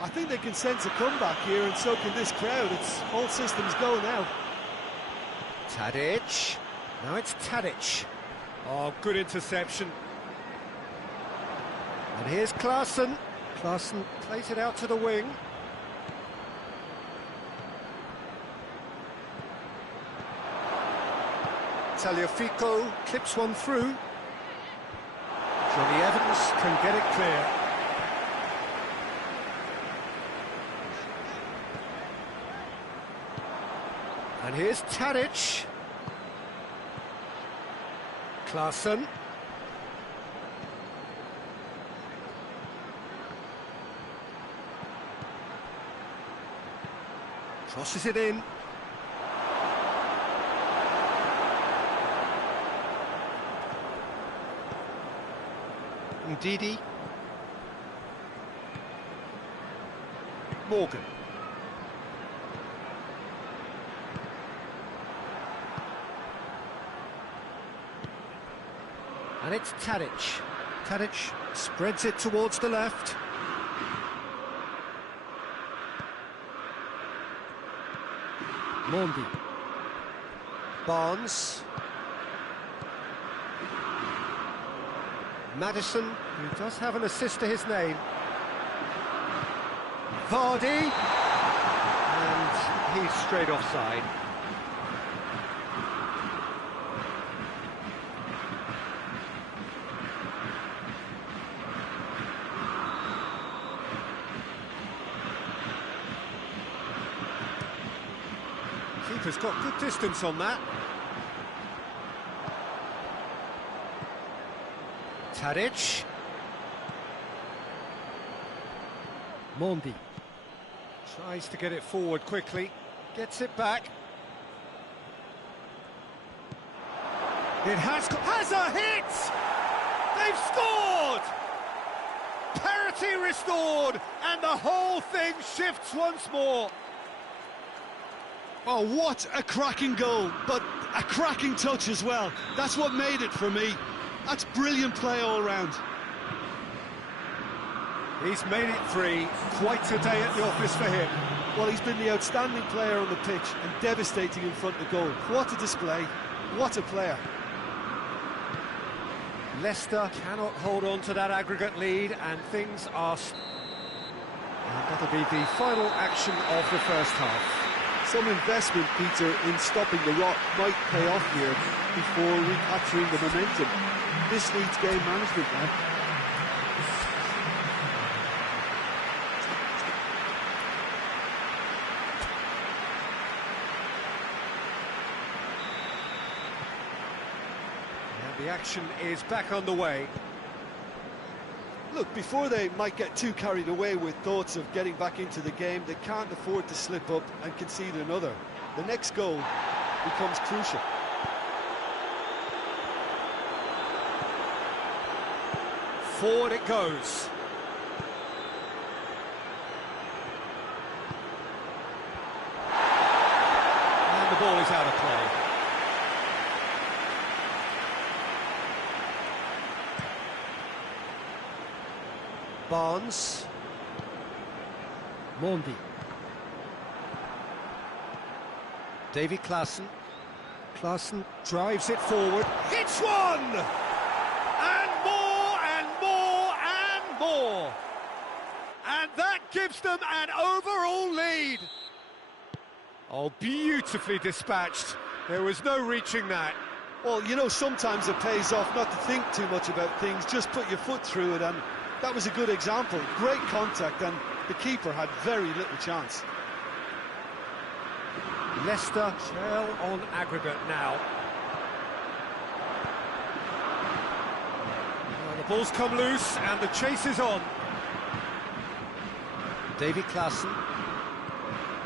I think they can sense a comeback here, and so can this crowd. It's all systems go now. Tadic. Now it's Tadic. Oh, good interception. And here's Klaassen. Klaassen plays it out to the wing. Tagliafico clips one through. Johnny Evans can get it clear. And here's Tadic. Klaassen. Crosses it in. Ndidi. Morgan. And it's Tadic. Tadic spreads it towards the left. Mondi. Barnes. Maddison, who does have an assist to his name. Vardy. And he's straight offside. Keeper's got good distance on that. Tadic. Mondi. Tries to get it forward quickly. Gets it back. It has a hit! They've scored! Parity restored, and the whole thing shifts once more. Oh, what a cracking goal, but a cracking touch as well. That's what made it for me. That's brilliant play all round. He's made it three. Quite a day at the office for him. Well, he's been the outstanding player on the pitch and devastating in front of goal. What a display. What a player. Leicester cannot hold on to that aggregate lead, and things are... And that'll be the final action of the first half. Some investment, Peter, in stopping the rot might pay off here before recapturing the momentum. This needs game management now. And the action is back on the way. Look, before they might get too carried away with thoughts of getting back into the game, they can't afford to slip up and concede another. The next goal becomes crucial. Forward it goes. And the ball is out of play. Barnes. Mondi. Davy Klaassen. Klaassen drives it forward. Hits one! And more, and more, and more! And that gives them an overall lead. Oh, beautifully dispatched. There was no reaching that. Well, you know, sometimes it pays off not to think too much about things, just put your foot through it, and that was a good example. Great contact, and the keeper had very little chance. Leicester trail on aggregate now. ball's come loose and the chase is on. Davy Klaassen.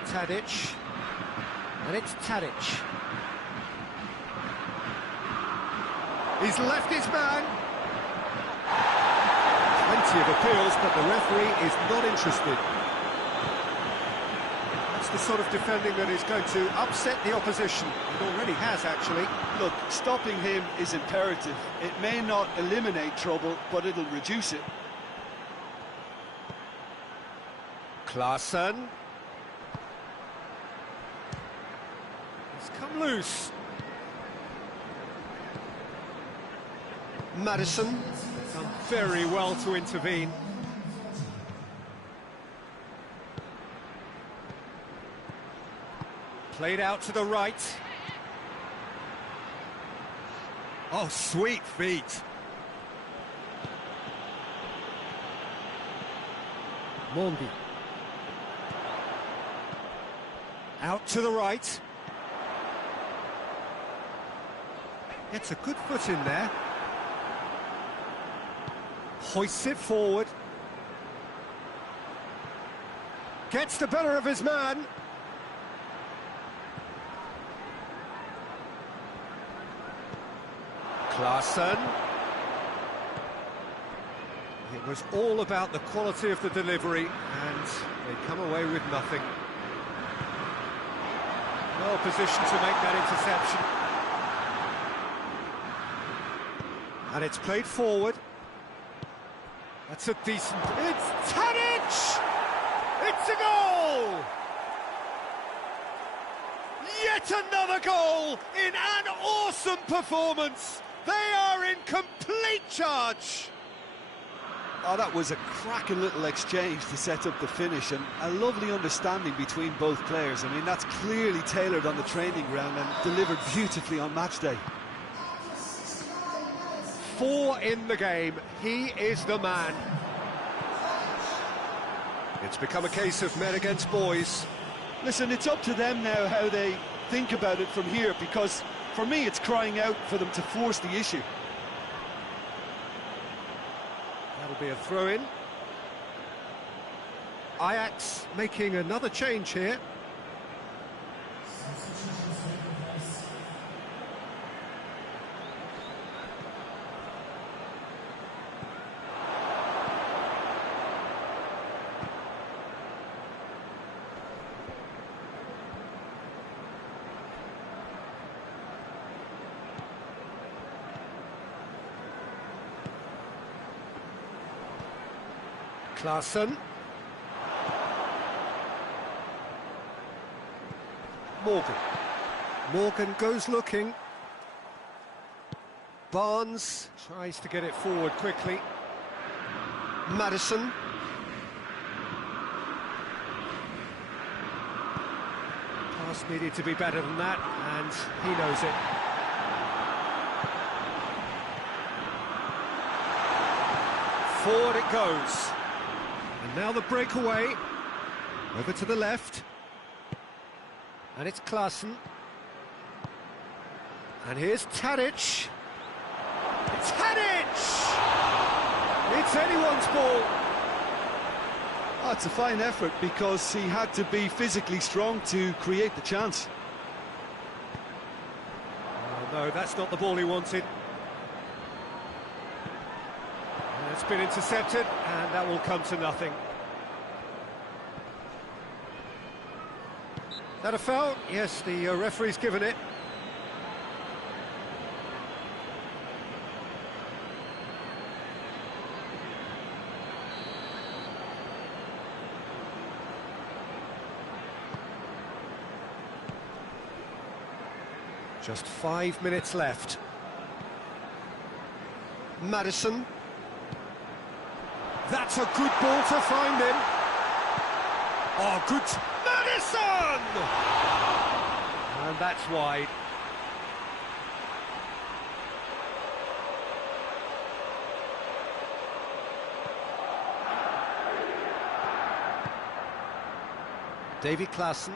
Tadic. And it's Tadic. He's left his man. Plenty of appeals, but the referee is not interested. That's the sort of defending that is going to upset the opposition. It already has, actually. Look, stopping him is imperative. It may not eliminate trouble, but it'll reduce it. Klaassen. He's come loose. Madison. Done very well to intervene. Played out to the right. Oh, sweet feet. Mondi. Out to the right. Gets a good foot in there. Hoists it forward. Gets the better of his man. Klaassen. It was all about the quality of the delivery, and they come away with nothing. Well positioned to make that interception. And it's played forward. That's a decent... It's Tadic! It's a goal! Yet another goal in an awesome performance! They are in complete charge! Oh, that was a cracking little exchange to set up the finish, and a lovely understanding between both players. I mean, that's clearly tailored on the training ground and delivered beautifully on match day. 4 in the game, he is the man. It's become a case of men against boys. Listen, it's up to them now how they think about it from here, because for me it's crying out for them to force the issue. That'll be a throw-in. Ajax making another change here. Klaassen. Morgan. Morgan goes looking. Barnes tries to get it forward quickly. Madison. Pass needed to be better than that, and he knows it. Forward it goes. And now the breakaway. Over to the left. And it's Klaassen. And here's Tadic. Tadic! It's anyone's ball. Oh, it's a fine effort, because he had to be physically strong to create the chance. Oh, no, that's not the ball he wanted. It's been intercepted, and that will come to nothing. That a foul? Yes, the referee's given it. Just 5 minutes left. Madison. That's a good ball to find him. Oh, good. Madison! And that's wide. Davy Klaassen.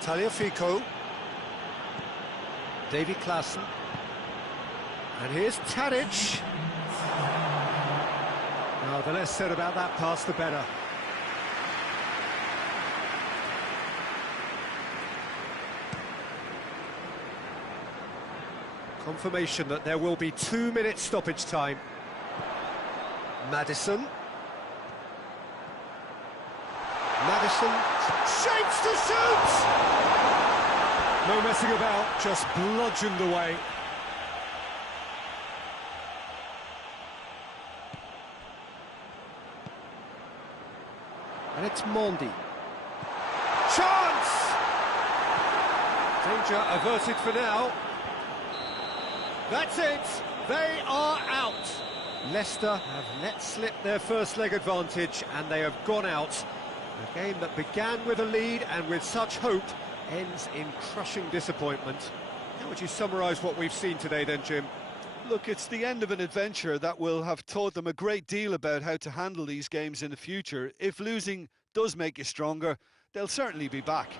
Tagliafico. Davy Klaassen. And here's Tadic. Oh, the less said about that pass, the better. Confirmation that there will be 2 minutes stoppage time. Maddison. Maddison shapes to shoot! No messing about, just bludgeoned away. And it's Mondi. Chance! Danger averted for now. That's it, they are out. Leicester have let slip their first leg advantage and they have gone out. A game that began with a lead and with such hope ends in crushing disappointment. How would you summarise what we've seen today then, Jim? Look, it's the end of an adventure that will have taught them a great deal about how to handle these games in the future. If losing does make you stronger, they'll certainly be back.